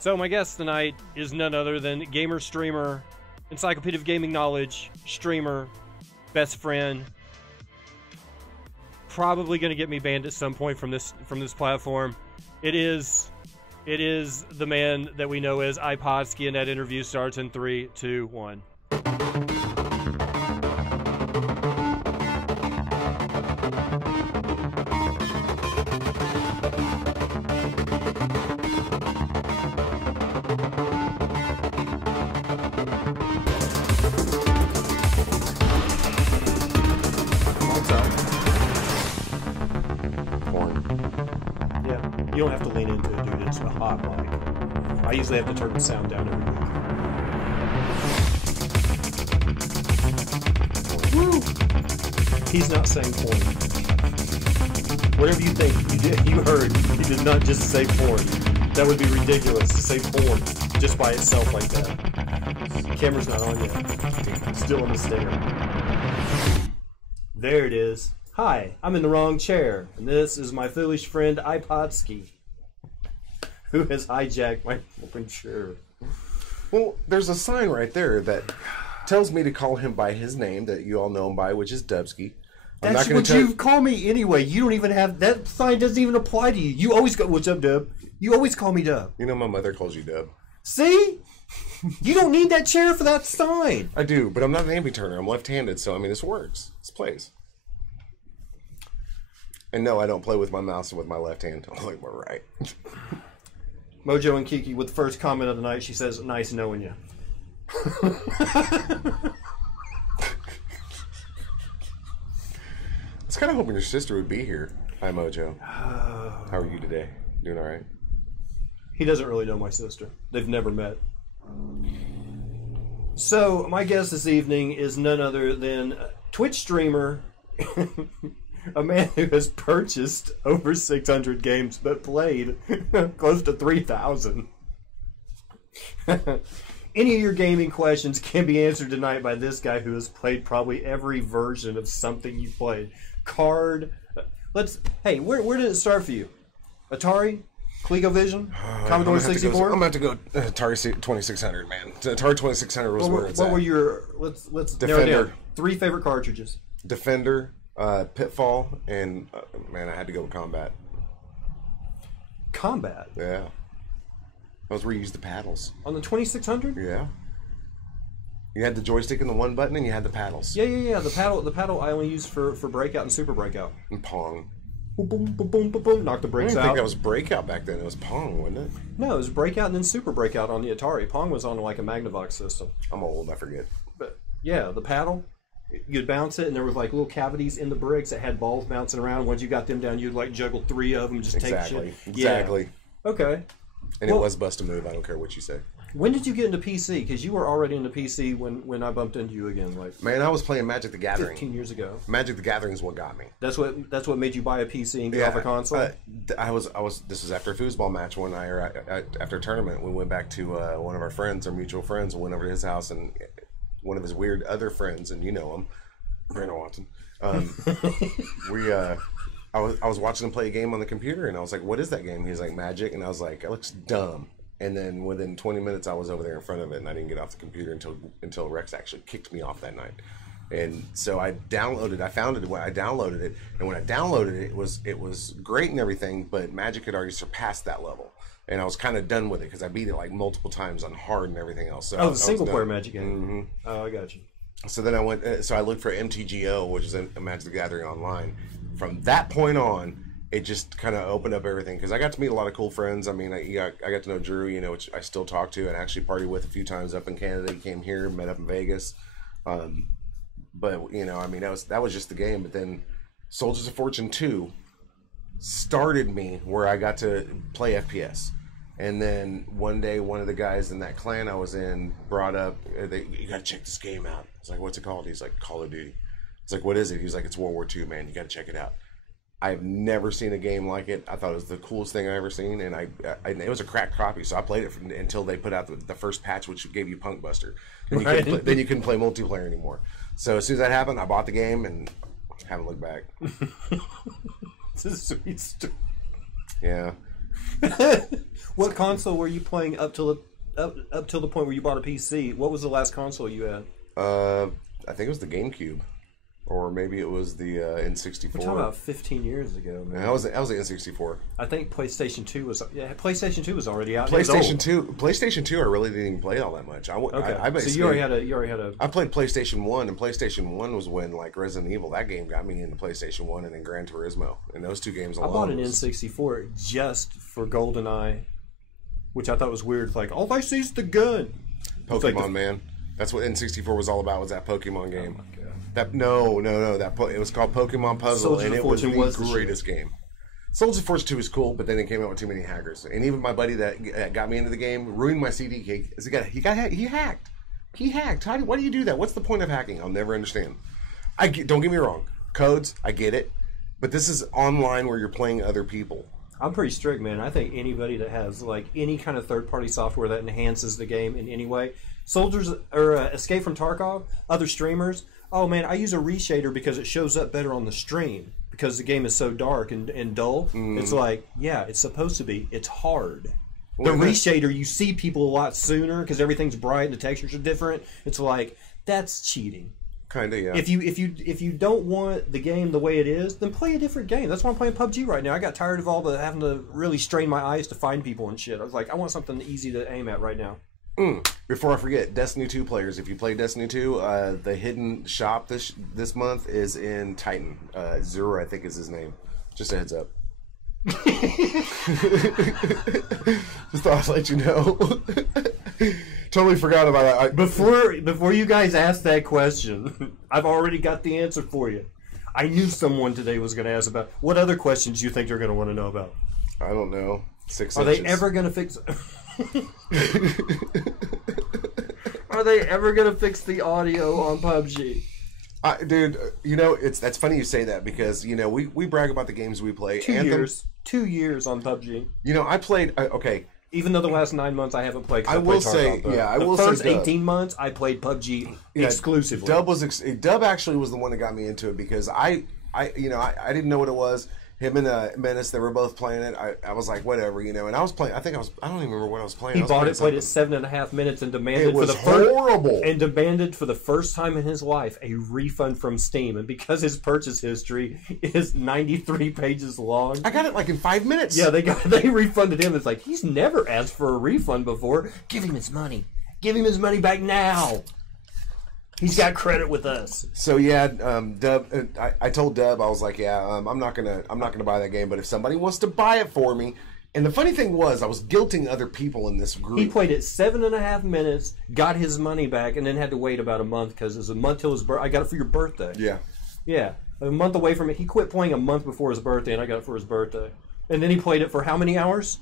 So my guest tonight is none other than gamer, streamer, encyclopedia of gaming knowledge, streamer, best friend. Probably going to get me banned at some point from this platform. It is the man that we know as Potski, and that interview starts in 3, 2, 1. You don't have to lean into it, dude. It's a hot mic. I usually have to turn the sound down every week. Woo! He's not saying porn. Whatever you think, you heard. He did not just say porn. That would be ridiculous to say porn just by itself like that. Camera's not on yet. Still in the stare. There it is. Hi, I'm in the wrong chair, and this is my foolish friend Potski, who has hijacked my open chair. Well, there's a sign right there that tells me to call him by his name that you all know him by, which is Dubski. That's what you call me anyway. You don't even have that sign. Doesn't even apply to you. You always go, "What's up, Dub?" You always call me Dub. You know, my mother calls you Dub. See, you don't need that chair for that sign. I do, but I'm not an ambi-turner. I'm left-handed, so I mean, this works. This plays. And no, I don't play with my mouse and with my left hand. I play with my right. Mojo and Kiki with the first comment of the night. She says, "Nice knowing you." I was kind of hoping your sister would be here. Hi, Mojo. How are you today? Doing all right? He doesn't really know my sister. They've never met. So, my guest this evening is none other than Twitch streamer, a man who has purchased over 600 games but played close to 3,000. Any of your gaming questions can be answered tonight by this guy who has played probably every version of something you played. Card. Hey, where did it start for you? Atari? ColecoVision? Commodore 64? I'm about to go Atari 2600, man. Atari 2600 was where it's at. What were your... Let's narrow down. 3 favorite cartridges. Defender, Pitfall, and man, I had to go with Combat. Combat? Yeah. That was where you used the paddles. On the 2600? Yeah. You had the joystick and the one button, and you had the paddles. Yeah. The paddle I only used for Breakout and Super Breakout. And Pong. Boom, boom, boom, boom, boom, boom. Knock the brakes out. I didn't think that was Breakout back then. It was Pong, wasn't it? No, it was Breakout and then Super Breakout on the Atari. Pong was on like a Magnavox system. I'm old, I forget. But yeah, the paddle, you'd bounce it, and there was like little cavities in the bricks that had balls bouncing around. Once you got them down, you'd like juggle 3 of them, just take shit. Exactly. Yeah. Okay. And it was bust a move. I don't care what you say. When did you get into PC? Because you were already into PC when I bumped into you again. Like, man, I was playing Magic the Gathering 15 years ago. Magic the Gathering is what got me. That's what made you buy a PC and get off a console. I was. This was after a foosball match one night, or after a tournament. We went back to one of our friends, our mutual friends, and went over to his house, and one of his weird other friends, and you know him, Brandon Watson. I was watching him play a game on the computer, and I was like, "What is that game?" He's like, "Magic," and I was like, "It looks dumb." And then within 20 minutes, I was over there in front of it, and I didn't get off the computer until Rex actually kicked me off that night. And so I downloaded. I found it when I downloaded it, and when I downloaded it, it was great and everything, but Magic had already surpassed that level, and I was kind of done with it because I beat it like multiple times on hard and everything else. So the single player Magic game. Mm-hmm. Oh, I got you. So then I went. So I looked for MTGO, which is a Magic the Gathering Online. From that point on, it just kind of opened up everything because I got to meet a lot of cool friends. I mean, I got to know Drew, you know, which I still talk to and actually party with a few times up in Canada. He came here, met up in Vegas. But, you know, I mean, that was just the game. But then Soldiers of Fortune 2 started me where I got to play FPS. And then one day, one of the guys in that clan I was in brought up, you got to check this game out. I was like, what's it called? He's like, Call of Duty. It's like, what is it? He's like, it's World War II, man. You got to check it out. I've never seen a game like it. I thought it was the coolest thing I've ever seen, and it was a cracked copy, so I played it until they put out the first patch, which gave you Punk Buster. Then you couldn't play multiplayer anymore. So as soon as that happened, I bought the game and haven't looked back. It's a sweet story. Yeah. What console were you playing up till the point where you bought a PC? What was the last console you had? I think it was the GameCube. Or maybe it was the N64. We're talking about 15 years ago, man. That was the N64. I think PlayStation 2 was... Yeah, PlayStation 2 was already out. PlayStation 2, I really didn't even play all that much. Okay, so you already had a... I played PlayStation 1, and PlayStation 1 was when, like, Resident Evil, that game got me into PlayStation 1, and then Gran Turismo. And those two games alone... I bought an N64 just for GoldenEye, which I thought was weird. Like, all I see is the gun. Pokemon, like man. That's what N64 was all about, was that Pokemon game. Oh my God. No. It was called Pokemon Puzzle, Soldier and of it was the Fortune greatest game. Soldier of Fortune 2 was cool, but then it came out with too many hackers. And even my buddy that got me into the game ruined my CD cake. He hacked. He hacked. Why do you do that? What's the point of hacking? I'll never understand. Don't get me wrong. Codes, I get it. But this is online where you're playing other people. I'm pretty strict, man. I think anybody that has like any kind of third-party software that enhances the game in any way, Escape from Tarkov, other streamers. Oh man, I use a reshader because it shows up better on the stream because the game is so dark and dull. Mm. It's like, yeah, it's supposed to be. It's hard. The reshader, you see people a lot sooner because everything's bright and the textures are different. It's like, that's cheating. Kind of, yeah. If you don't want the game the way it is, then play a different game. That's why I'm playing PUBG right now. I got tired of all the having to really strain my eyes to find people and shit. I was like, I want something easy to aim at right now. Before I forget, Destiny 2 players, if you play Destiny 2, the hidden shop this month is in Titan. Zero, I think is his name. Just a heads up. Just thought I'd let you know. Totally forgot about that. Before you guys ask that question, I've already got the answer for you. I knew someone today was going to ask about what other questions you think they're going to want to know about. I don't know. 6 Are inches. they ever going to fix? Are they ever going to fix the audio on PUBG? Dude, that's funny you say that because we brag about the games we play. 2 years on PUBG. I played. Okay. Even though the last 9 months I haven't played. I will say, the first 18 months I played PUBG exclusively. Dub actually was the one that got me into it because I didn't know what it was. Him and Menace, they were both playing it. I was like, whatever, and I was playing. I don't even remember what I was playing. He played it 7.5 minutes, and demanded horrible. And demanded for the first time in his life a refund from Steam. And because his purchase history is 93 pages long, I got it like in 5 minutes. Yeah, they refunded him. It's like he's never asked for a refund before. Give him his money. Give him his money back now. He's got credit with us. So yeah, Dub. I told Dub, I was like, I'm not gonna buy that game. But if somebody wants to buy it for me, and the funny thing was, I was guilting other people in this group. He played it 7.5 minutes, got his money back, and then had to wait about a month because it was a month till his birthday. I got it for your birthday. Yeah, a month away from it. He quit playing a month before his birthday, and I got it for his birthday. And then he played it for how many hours?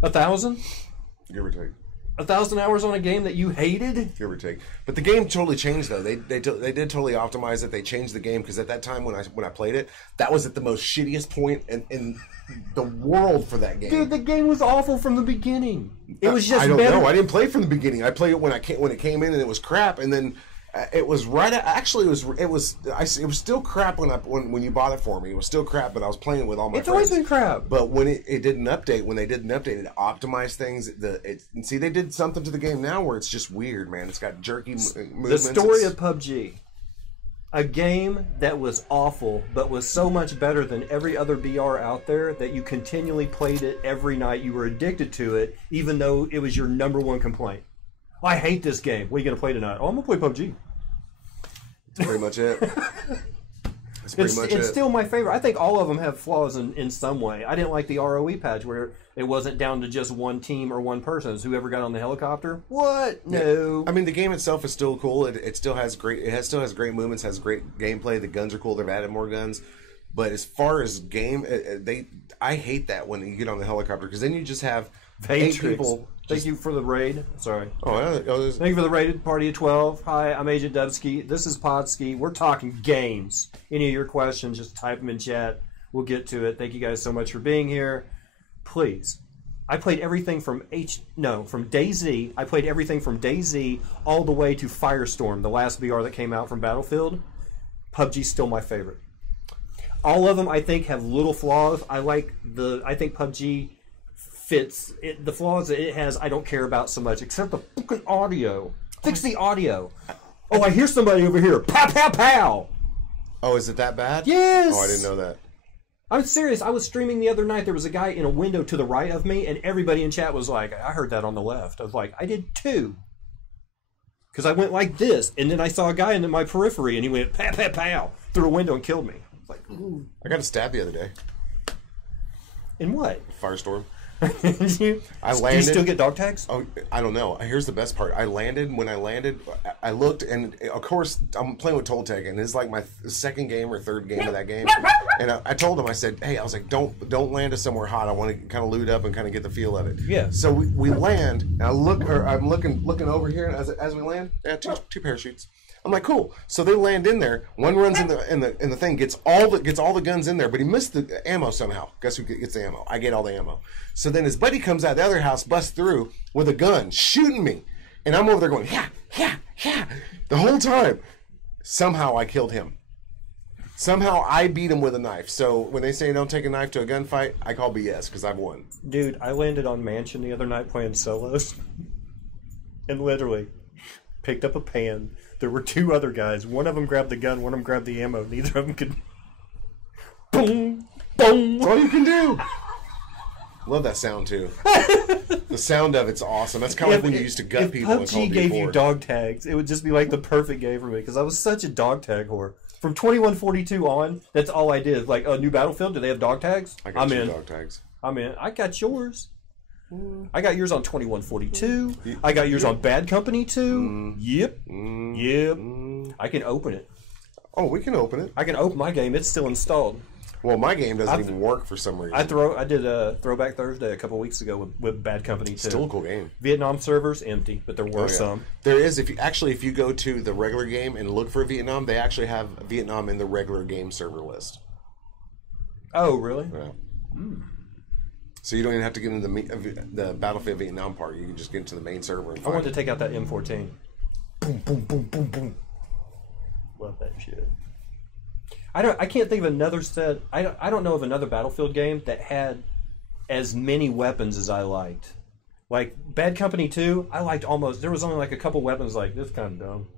1,000? Give or take. 1,000 hours on a game that you hated? Give or take. But the game totally changed, though. They did totally optimize it. They changed the game because at that time when I played it, that was at the most shittiest point in the world for that game. Dude, the game was awful from the beginning. It was just I don't better. know. I didn't play from the beginning. I played it when it came in and it was crap, and then it was right. Actually, it was still crap when you bought it for me. It was still crap, but I was playing it with all my friends. It's always been crap. But when it didn't update, it optimized things. See, they did something to the game now where it's just weird, man. It's got jerky movements. The story of PUBG, a game that was awful, but was so much better than every other BR out there that you continually played it every night. You were addicted to it, even though it was your #1 complaint. I hate this game. What are you going to play tonight? Oh, I'm going to play PUBG. That's pretty much it. It's still my favorite. I think all of them have flaws in some way. I didn't like the ROE patch where it wasn't down to just one team or one person. It's whoever got on the helicopter. What? No. I mean, the game itself is still cool. It still has great. Still has great movements. Has great gameplay. The guns are cool. They've added more guns. But as far as game, I hate that when you get on the helicopter because then you just have 8 people. Thank you for the raid. Sorry. Thank you for the raid party of 12. Hi, I'm Agent Dubski. This is Potski. We're talking games. Any of your questions, just type them in chat. We'll get to it. Thank you guys so much for being here. Please. I played everything from DayZ. I played everything from DayZ all the way to Firestorm, the last VR that came out from Battlefield. PUBG's still my favorite. All of them, I think, have little flaws. I think PUBG fits it. The flaws that it has, I don't care about so much, except the fucking audio. Fix the audio. Oh, I hear somebody over here. Pow, pow, pow. Oh, is it that bad? Yes. Oh, I didn't know that. I'm serious. I was streaming the other night. There was a guy in a window to the right of me, and everybody in chat was like, I heard that on the left. I was like, I did too. Because I went like this, and then I saw a guy in my periphery, and he went pow, pow, pow through a window and killed me. I was like, ooh. I got a stab the other day. In what? Firestorm. I landed. Do you still get dog tags? Oh, I don't know. Here's the best part. I landed. When I landed, I looked, and of course, I'm playing with Toltec, and it's like my second game or third game of that game. And I told him, I said, hey, I was like, don't land us somewhere hot. I want to kind of loot up and kind of get the feel of it. Yeah. So we land, and I'm looking over here, and as we land, two parachutes. I'm like, cool. So they land in there. One runs in the thing, gets all the guns in there, but he missed the ammo somehow. Guess who gets the ammo? I get all the ammo. So then his buddy comes out of the other house, busts through with a gun, shooting me, and I'm over there going, yeah, the whole time. Somehow I killed him. Somehow I beat him with a knife. So when they say don't take a knife to a gunfight, I call BS because I've won. Dude, I landed on Mansion the other night playing solos, and literally picked up a pan. There were two other guys. One of them grabbed the gun, one of them grabbed the ammo. Neither of them could... Boom! Boom! That's all you can do! Love that sound, too. The sound of it's awesome. That's kind of like when you used to gut people in Call of Duty 4. If PUBG gave you dog tags, it would just be like the perfect game for me, because I was such a dog tag whore. From 2142 on, that's all I did. Like, a new Battlefield, do they have dog tags? I got two dog tags. I'm in. I got yours. I got yours on 2142. I got yours on Bad Company 2. Yep. Yep. I can open it. Oh, we can open it. I can open my game. It's still installed. Well, my game doesn't even work for some reason. I did a Throwback Thursday a couple weeks ago with Bad Company 2. Still a cool game. Vietnam servers empty, but there were some. There is. If you go to the regular game and look for Vietnam, they actually have Vietnam in the regular game server list. Oh, really? Yeah. So you don't even have to get into the Battlefield Vietnam part. You can just get into the main server and find I want to take out that M14. Boom, boom, boom, boom, boom. Love that shit. I can't think of another set. I don't know of another Battlefield game that had as many weapons as I liked. Like Bad Company 2, I liked almost. There was only like a couple weapons like this kind of dumb.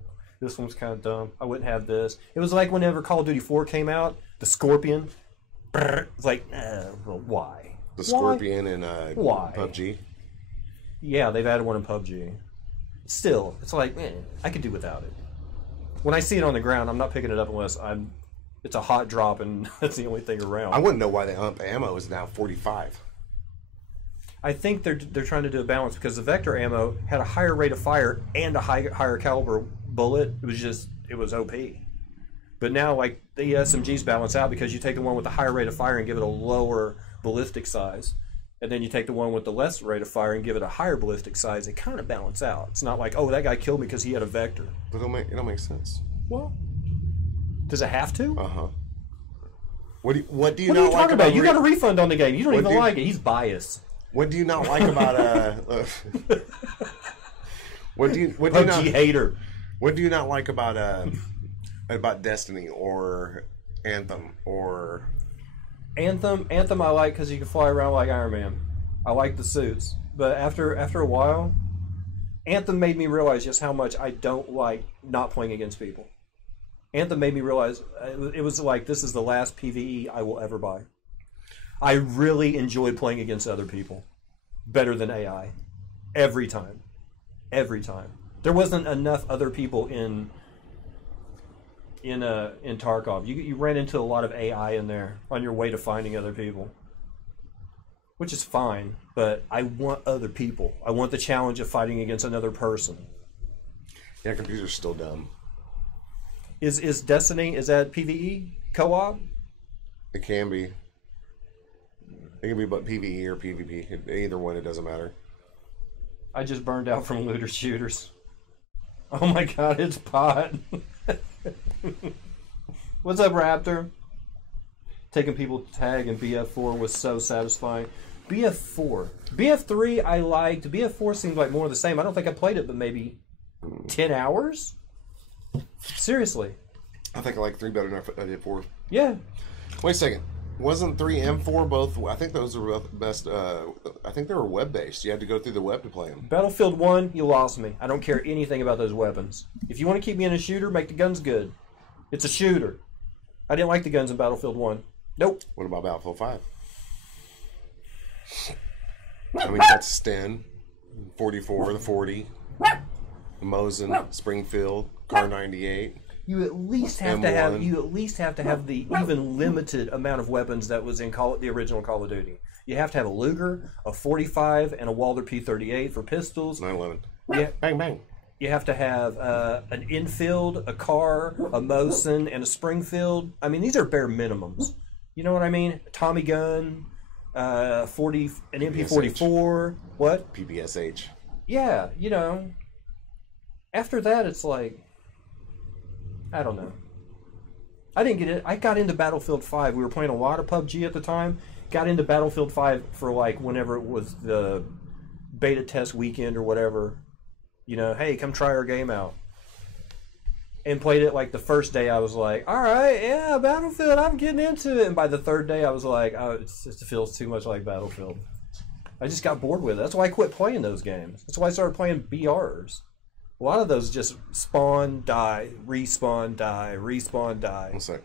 This one's kind of dumb. I wouldn't have this. It was like whenever Call of Duty 4 came out, the Scorpion. It's like, well, why? The Scorpion in Why? PUBG? Yeah, they've added one in PUBG. Still, it's like, I could do without it. When I see it on the ground, I'm not picking it up unless it's a hot drop and that's the only thing around. I wouldn't know why the ammo is now 45. I think they're trying to do a balance because the Vector ammo had a higher rate of fire and a higher caliber bullet. It was OP. But now, like, the SMGs balance out because you take the one with the higher rate of fire and give it a lower ballistic size, and then you take the one with the less rate of fire and give it a higher ballistic size. They kind of balance out. It's not like, oh, that guy killed me because he had a Vector. But it don't make sense. Well, does it have to? What do you not like talking about? You got a refund on the game. You don't even like it. He's biased. What do you not like about what do you not hater? What do you not like about Destiny or Anthem or Anthem I like because you can fly around like Iron Man. I like the suits, but after a while, Anthem made me realize just how much I don't like not playing against people. Anthem made me realize it was like this is the last PvE I will ever buy. I really enjoyed playing against other people better than AI every time. There wasn't enough other people in Tarkov. You ran into a lot of AI in there on your way to finding other people, which is fine, but I want other people. I want the challenge of fighting against another person. Yeah, computers still dumb. Is Destiny, is that PvE co-op? It can be. It can be but PvE or PvP. Either one, it doesn't matter. I just burned out from looter shooters. Oh my god, it's pot. What's up, Raptor? Taking people to tag in BF4 was so satisfying. BF4. BF3 I liked. BF4 seemed like more of the same. I don't think I played it, but maybe 10 hours? Seriously. I think I like 3 better than I did 4. Yeah. Wait a second. Wasn't 3 and 4 both? I think those were both best. I think they were web based. You had to go through the web to play them. Battlefield 1, you lost me. I don't care anything about those weapons. If you want to keep me in a shooter, make the guns good. It's a shooter. I didn't like the guns in Battlefield 1. Nope. What about Battlefield 5? I mean, that's Sten, 44, the 40, the Mosin, Springfield, Car 98. You at least have M1. to have. You at least have to have the even limited amount of weapons that was in the original Call of Duty. You have to have a Luger, a 45, and a Walther P38 for pistols. 911. Yeah. Bang bang. You have to have an Enfield, a car, a Mosin, and a Springfield. I mean, these are bare minimums. You know what I mean? Tommy gun, an MP44. What? PPSH. Yeah, you know. After that, it's like, I don't know. I didn't get it. I got into Battlefield 5. We were playing a lot of PUBG at the time. Got into Battlefield 5 for like whenever it was the beta test weekend or whatever. You know, hey, come try our game out. And played it like the first day. I was like, all right, yeah, Battlefield, I'm getting into it. And by the third day, I was like, oh, it feels too much like Battlefield. I just got bored with it. That's why I quit playing those games. That's why I started playing BRs. A lot of those just spawn, die, respawn, die, respawn, die. One sec.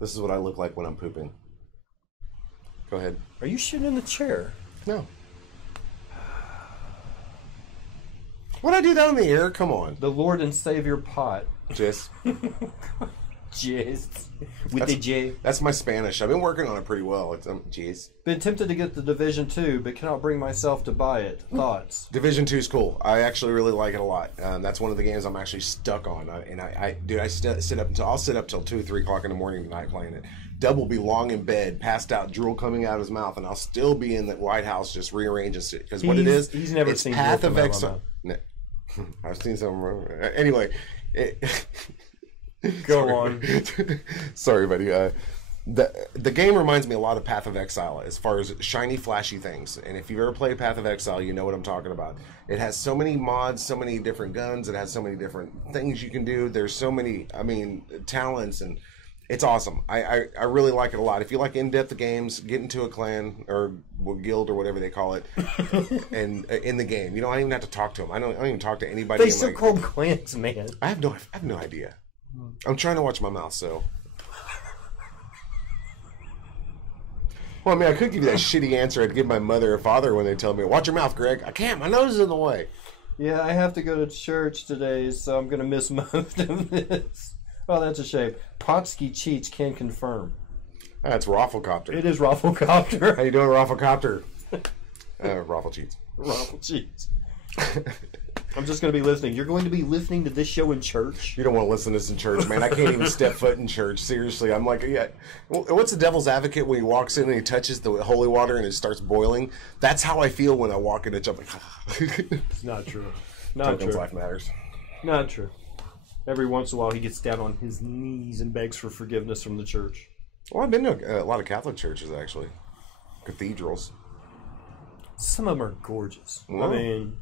This is what I look like when I'm pooping. Go ahead. Are you shitting in the chair? No. What'd I do down in the air? Come on. The Lord and Savior pot. Just. Just. With the J. That's my Spanish. I've been working on it pretty well. It's jeez. Been tempted to get the Division 2, but cannot bring myself to buy it. Thoughts? Division 2 is cool. I actually really like it a lot. That's one of the games I'm actually stuck on. I'll sit up till 2 or 3 o'clock in the morning tonight playing it. Dub will be long in bed, passed out, drool coming out of his mouth, and I'll still be in the White House just rearranging it. Because what it is, he's never it's seen Path of drool come out of Exile. my mouth. No. I've seen some. Anyway. Go on. Sorry, buddy. The game reminds me a lot of Path of Exile as far as shiny, flashy things. And if you've ever played Path of Exile, you know what I'm talking about. It has so many mods, so many different guns. It has so many different things you can do. There's so many, talents, and it's awesome. I really like it a lot. If you like in-depth games, get into a clan or guild or whatever they call it, and in the game, you don't even have to talk to them. I don't even talk to anybody. They still call them clans, man. I have no idea. I'm trying to watch my mouth, so. Well, I mean, I could give you that shitty answer I'd give my mother or father when they tell me, "Watch your mouth, Greg." I can't. My nose is in the way. Yeah, I have to go to church today, so I'm going to miss most of this. Oh, that's a shame. Potski cheats can confirm. That's Rafflecopter. It is Rafflecopter. How you doing, Rafflecopter? Raffle cheats. Raffle cheats. I'm just going to be listening. You're going to be listening to this show in church? You don't want to listen to this in church, man. I can't even step foot in church. Seriously. I'm like, yeah. What's the devil's advocate when he walks in and he touches the holy water and it starts boiling? That's how I feel when I walk in a church. It's not true. Not true. Life matters. Not true. Every once in a while, he gets down on his knees and begs for forgiveness from the church. Well, I've been to a lot of Catholic churches, actually. Cathedrals. Some of them are gorgeous. Well, I mean...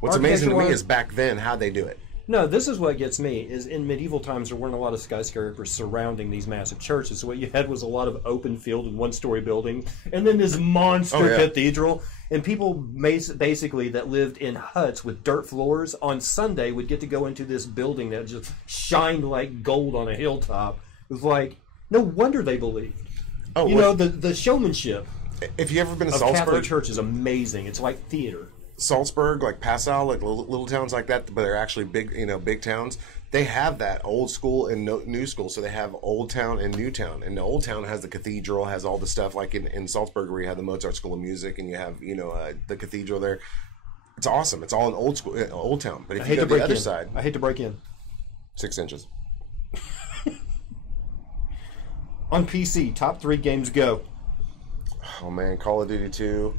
What's amazing to me is back then how they do it. No, this is what gets me, is in medieval times there weren't a lot of skyscrapers surrounding these massive churches. So what you had was a lot of open field and one-story building, and then this monster cathedral. And people basically that lived in huts with dirt floors on Sunday would get to go into this building that just shined like gold on a hilltop. It was like, no wonder they believed. Oh, you know, the showmanship. If you ever been to Salzburg, Salzburg, church is amazing. It's like theater. Salzburg, like Passau, like little towns like that, but they're actually big, big towns. They have that old school and new school, so they have old town and new town. And the old town has the cathedral, has all the stuff like in Salzburg where you have the Mozart School of Music and you have the cathedral there. It's awesome. It's all in old town. But if you go to the other side, I hate to break in. 6 inches. On PC, top 3 games go. Oh man, Call of Duty 2.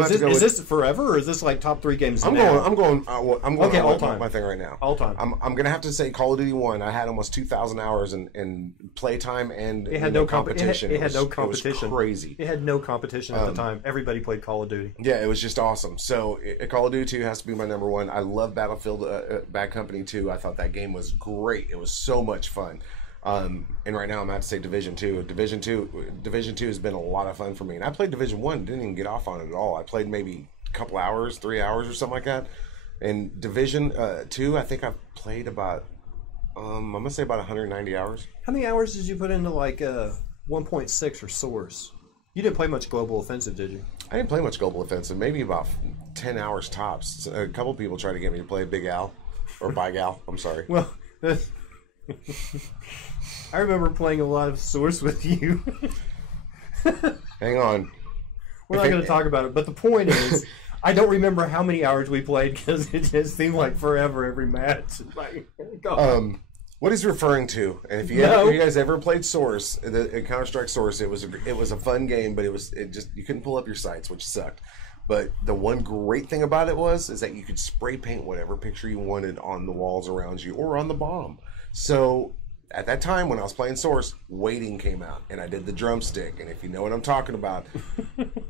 Is this forever, or is this like top 3 games? I'm going okay, all time. My thing right now. All time. I'm gonna have to say Call of Duty 1. I had almost 2,000 hours in playtime, and it had no competition. It had no competition. It was crazy. It had no competition at the time. Everybody played Call of Duty. Yeah, it was just awesome. So Call of Duty 2 has to be my number 1. I love Battlefield Bad Company 2. I thought that game was great. It was so much fun. And right now I'm about to say Division 2. Division 2 has been a lot of fun for me. And I played Division 1, didn't even get off on it at all. I played maybe a couple hours, 3 hours or something like that. And Division 2, I think I've played about, I'm going to say about 190 hours. How many hours did you put into like 1.6 or Source? You didn't play much Global Offensive, did you? I didn't play much Global Offensive, maybe about 10 hours tops. A couple people tried to get me to play Big Al, or Big Al, I'm sorry. Well, I remember playing a lot of Source with you. Hang on. We're not going to talk about it, but the point is, I don't remember how many hours we played because it just seemed like forever every match. Like, what he's referring to, and if you guys ever played Source, the Counter-Strike Source, it was a fun game, but it just you couldn't pull up your sights, which sucked. But the one great thing about it is that you could spray paint whatever picture you wanted on the walls around you or on the bomb. So at that time when I was playing Source, Waiting came out, and I did the drumstick. And if you know what I'm talking about,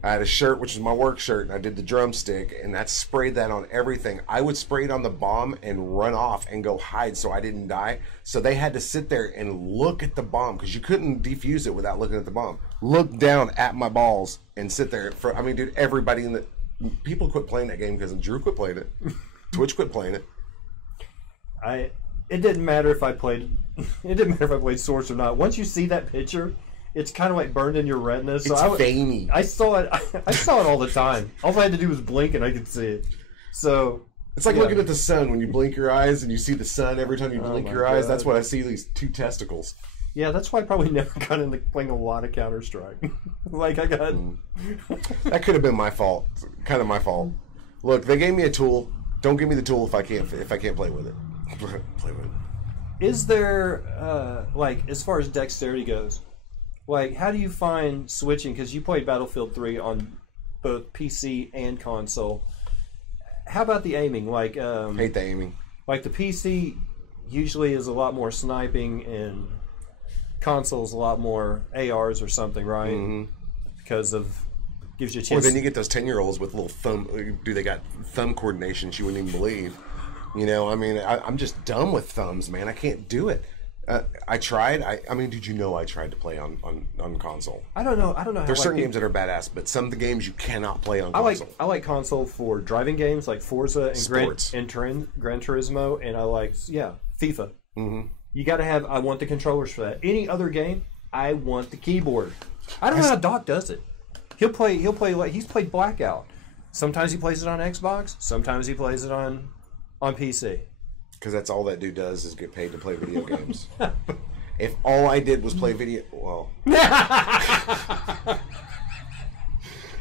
I had a shirt, which is my work shirt, and I did the drumstick, and that sprayed that on everything. I would spray it on the bomb and run off and go hide so I didn't die. So they had to sit there and look at the bomb, because you couldn't defuse it without looking at the bomb. Look down at my balls and sit there. I mean, dude, everybody in the... People quit playing that game because Drew quit playing it. Twitch quit playing it. It didn't matter if I played. It didn't matter if I played Source or not. Once you see that picture, it's kind of like burned in your retina. So it's veiny. I saw it. I saw it all the time. All I had to do was blink, and I could see it. So it's like looking at the sun when you blink your eyes, and you see the sun every time you blink your eyes. That's what I see. These two testicles. Yeah, that's why I probably never got into playing a lot of Counter-Strike. Like I got. That could have been my fault. Kind of my fault. Look, they gave me a tool. Don't give me the tool if I can't play with it. Play with it. Is there like, as far as dexterity goes, like how do you find switching? Because you played Battlefield 3 on both PC and console. How about the aiming? Like hate the aiming. Like the PC usually is a lot more sniping, and console's a lot more ARs or something, right? Mm-hmm. Because of gives you a chance. Or then you get those 10-year-olds with little thumb. They got thumb coordination you wouldn't even believe. You know, I mean, I'm just dumb with thumbs, man. I can't do it. I tried. I mean, did you know I tried to play on console? I don't know. There's certain games that are badass, but some of the games you cannot play on console. I like console for driving games like Forza and Sports. Gran Turismo, and I like FIFA. Mm-hmm. You got to have. I want the controllers for that. Any other game, I want the keyboard. I don't know how Doc does it. He'll play like he's played Blackout. Sometimes he plays it on Xbox. Sometimes he plays it on PC. Because that's all that dude does is get paid to play video games. If all I did was play video... Well...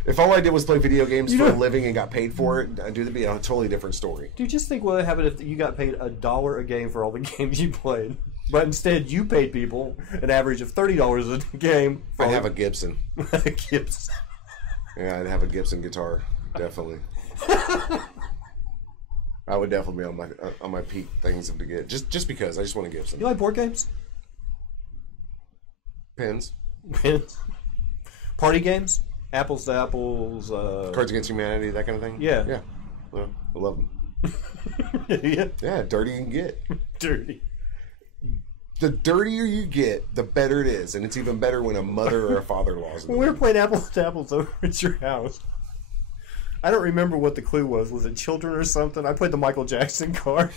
If all I did was play video games for a living and got paid for it, that'd be a totally different story. Dude, just think what would happen if you got paid $1 a game for all the games you played. But instead, you paid people an average of $30 a game. I'd have a Gibson. A Gibson. Yeah, I'd have a Gibson guitar. Definitely. I would definitely be on my peak things to get just because I just want a Gibson. You like board games? Pins. Party games? Apples to Apples. Cards Against Humanity, that kind of thing. Yeah. Yeah. Well, I love them. Yeah. Yeah, dirty you can get. Dirty. The dirtier you get, the better it is, and it's even better when a mother or a father-in-law's. When we were playing Apples to Apples over at your house. I don't remember what the clue was. Was it children or something? I played the Michael Jackson card.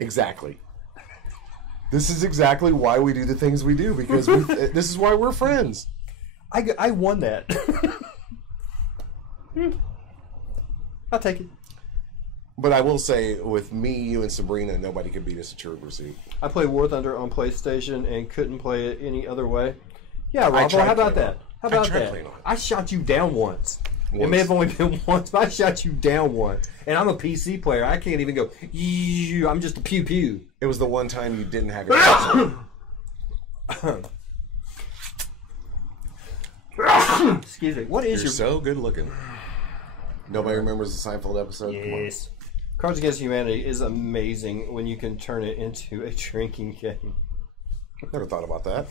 Exactly. This is exactly why we do the things we do, because this is why we're friends. I won that. I'll take it. But I will say, with me, you, and Sabrina, nobody could beat us at True Pursuit. I played War Thunder on PlayStation and couldn't play it any other way. Yeah, Rob, how about that? How about that? I shot you down once. It may have only been once, but I shot you down once. And I'm a PC player. I can't even go, I'm just a pew-pew. It was the one time you didn't have your Excuse me. What is You're so good looking. Nobody remembers the Seinfeld episode? Yes. Cards Against Humanity is amazing when you can turn it into a drinking game. Never thought about that.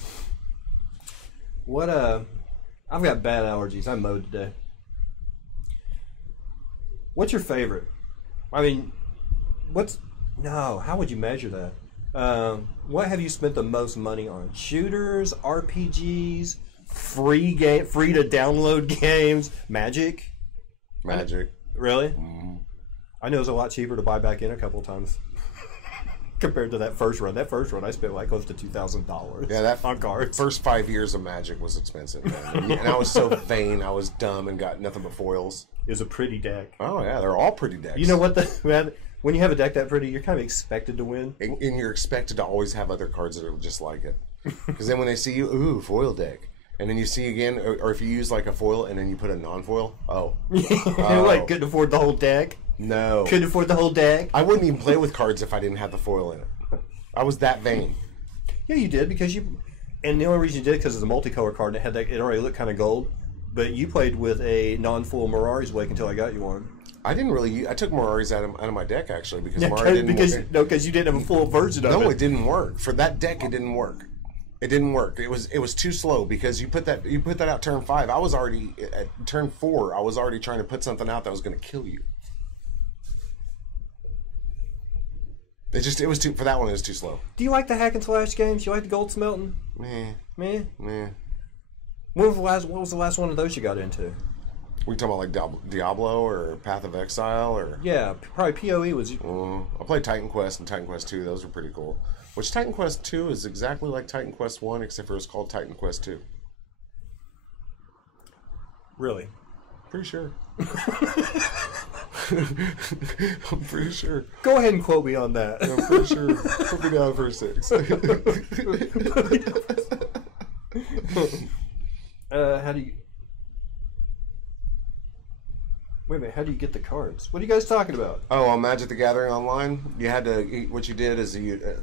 What, I've got bad allergies. I mowed today. What's your favorite? I mean, how would you measure that? What have you spent the most money on? Shooters, RPGs, free to download games, Magic? Magic. Really? Mm-hmm. I know it was a lot cheaper to buy back in a couple of times compared to that first run. That first run, I spent like close to $2,000. Yeah, that on cards. First 5 years of Magic was expensive, man. And I was so vain, I was dumb and got nothing but foils. It was a pretty deck. Oh yeah, they're all pretty decks. You know what? Man, when you have a deck that pretty, you're kind of expected to win. And you're expected to always have other cards that are just like it. Because then when they see you, ooh, foil deck. And then you see again, or if you use like a foil and then you put a non-foil, oh. What, couldn't afford the whole deck? No. Couldn't afford the whole deck? I wouldn't even play with cards if I didn't have the foil in it. I was that vain. Yeah, you did, because you... And the only reason you did because it's a multicolor card and it had that, it already looked kind of gold. But you played with a non-foil Mirari's Wake until I got you one. I didn't really... I took Mirari's out of my deck, actually, because Mirari didn't work. No, because you didn't have a full version of it. No, it didn't work. For that deck, it didn't work. It didn't work. It was too slow because you put that out turn 5. I was already at turn 4. I was already trying to put something out that was going to kill you. It was too, for that one. It was too slow. Do you like the hack and slash games? You like the gold smelting? Meh. Meh. Meh. What was the last one of those you got into? We talking about like Diablo or Path of Exile or? Yeah, probably PoE was. I played Titan Quest and Titan Quest 2. Those were pretty cool. Which Titan Quest 2 is exactly like Titan Quest 1, except for it's called Titan Quest 2. Really? Pretty sure. I'm pretty sure. Go ahead and quote me on that. I'm pretty sure. Put me down for a 6. How do you... Wait a minute, how do you get the cards? What are you guys talking about? Oh, on Magic the Gathering Online, you had to... What you did is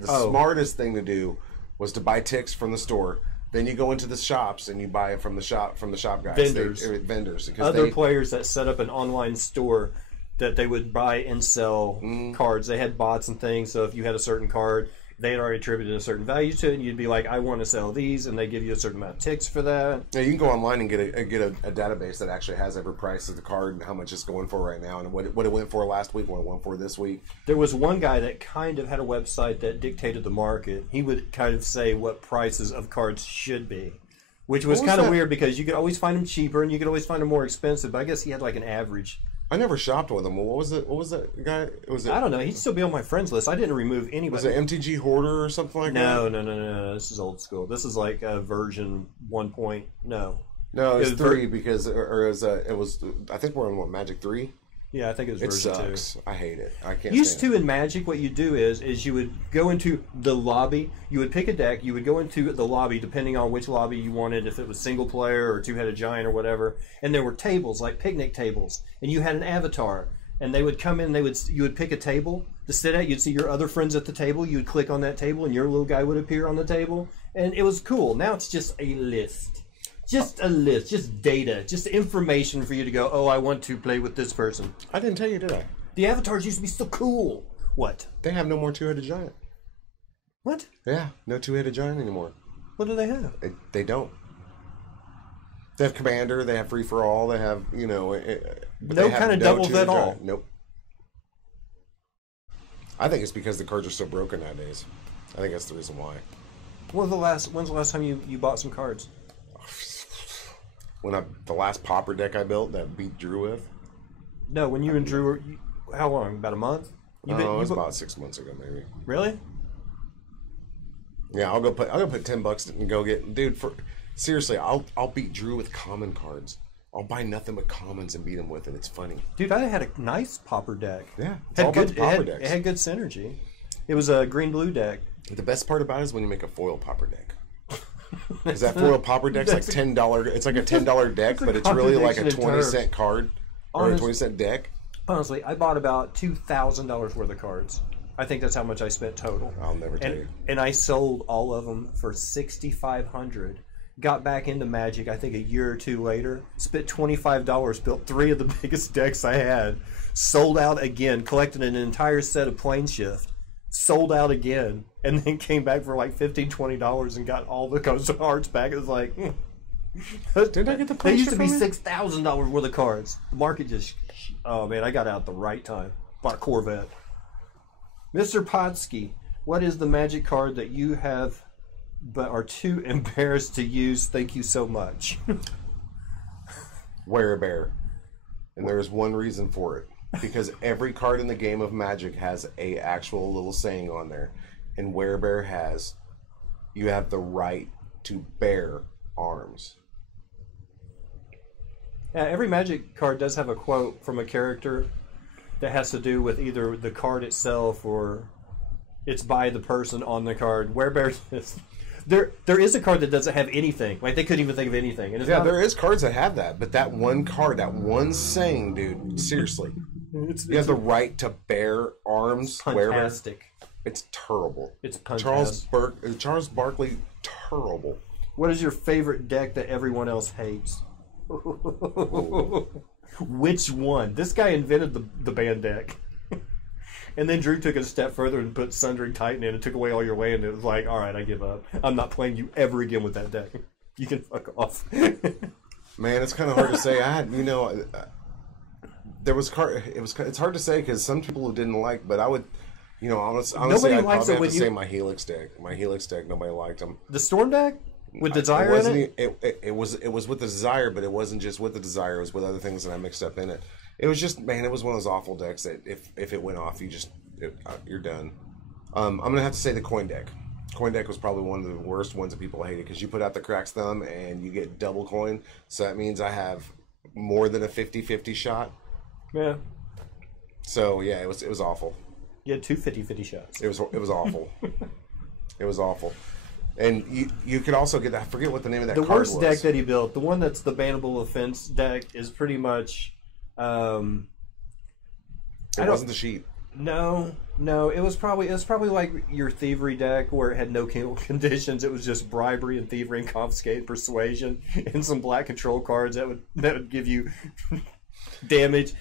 smartest thing to do was to buy ticks from the store. Then you go into the shops and you buy it from the shop guys. Vendors. Other players that set up an online store that they would buy and sell cards. They had bots and things, so if you had a certain card, they had already attributed a certain value to it, and you'd be like, I want to sell these, and they give you a certain amount of ticks for that. Yeah, you can go online and get a database that actually has every price of the card and how much it's going for right now, and what it went for last week, what it went for this week. There was one guy that kind of had a website that dictated the market. He would kind of say what prices of cards should be, which was kind of weird because you could always find them cheaper and you could always find them more expensive, but I guess he had like an average. I never shopped with him. What was that guy? I don't know. He'd still be on my friends list. I didn't remove anybody. Was it MTG Hoarder or something like that? No. This is old school. This is like version 1. No, it's 3 because it was. I think we're on what, Magic 3. Yeah, I think it was version 2. It sucks. I hate it. I can't. Used to in Magic, what you do is you would go into the lobby. You would pick a deck. You would go into the lobby, depending on which lobby you wanted, if it was single player or two-headed giant or whatever. And there were tables, like picnic tables, and you had an avatar. And they would come in. You would pick a table to sit at. You'd see your other friends at the table. You would click on that table, and your little guy would appear on the table. And it was cool. Now it's just a list. Just a list, just data, just information for you to go, oh, I want to play with this person. I didn't tell you, did I? The avatars used to be so cool. What? They have no more two-headed giant. What? Yeah, no two-headed giant anymore. What do they have? They don't. They have Commander, they have Free-for-All, they have, no kind of doubles at all. Giant. Nope. I think it's because the cards are so broken nowadays. I think that's the reason why. When's the last time you bought some cards? The last Pauper deck I built that beat Drew with. No, when you and Drew were, how long? About a month? It was about 6 months ago, maybe. Really? Yeah, I'll go put $10 and go get, dude. Seriously, I'll beat Drew with common cards. I'll buy nothing but commons and beat him with it. It's funny. Dude, I had a nice Pauper deck. Yeah, it had good synergy. It was a green-blue deck. The best part about it is when you make a foil Pauper deck. Because that foil Pauper deck's like $10. It's like a $10 deck, but it's really like a 20-cent card or a 20-cent deck. Honestly, I bought about $2,000 worth of cards. I think that's how much I spent total. I'll never tell you. And I sold all of them for $6,500. Got back into Magic, I think a year or two later. Spent $25, built 3 of the biggest decks I had. Sold out again, collected an entire set of Planeshift. Sold out again, and then came back for like $15, $20 and got all the cards back. It was like, did I get the They used to be $6,000 worth of cards. The market just, oh man, I got out at the right time. Bought a Corvette. Mr. Potski, What is the magic card that you have but are too embarrassed to use? Thank you so much. Werebear. And there's one reason for it. Because every card in the game of Magic has a actual little saying on there. And Werebear has, you have the right to bear arms. Yeah, every Magic card does have a quote from a character that has to do with either the card itself or it's by the person on the card. Werebear is... There is a card that doesn't have anything. Like, they couldn't even think of anything. And yeah, there is cards that have that. But that one card, that one saying, dude, seriously. You have the right to bear arms. Fantastic. It's terrible. It's fantastic. Charles Barkley, terrible. What is your favorite deck that everyone else hates? Which one? This guy invented the band deck. And then Drew took it a step further and put Sundering Titan in and took away all your land. And it was like, all right, I give up. I'm not playing you ever again with that deck. You can fuck off. Man, it's kind of hard to say. There was it's hard to say because some people didn't like, but I would, honestly, I'd probably have to say my Helix deck. My Helix deck, nobody liked them. The Storm deck with Desire in it? It was with the Desire, but it wasn't just with the Desire. It was with other things that I mixed up in it. It was just, man, it was one of those awful decks that if it went off, you're done. I'm gonna have to say the Coin deck. Coin deck was probably one of the worst ones that people hated because you put out the Crack's Thumb and you get double coin, so that means I have more than a 50-50 shot. Yeah. So yeah, it was awful. You had two 50-50 shots. It was awful. It was awful. And you could also get, I forget what the name of that card was. The worst deck that he built, the one that's the Bannable Offense deck, is pretty much... it wasn't the sheet. No, it was probably like your Thievery deck where it had no conditions. It was just bribery and thievery and confiscate and persuasion and some black control cards that would give you damage,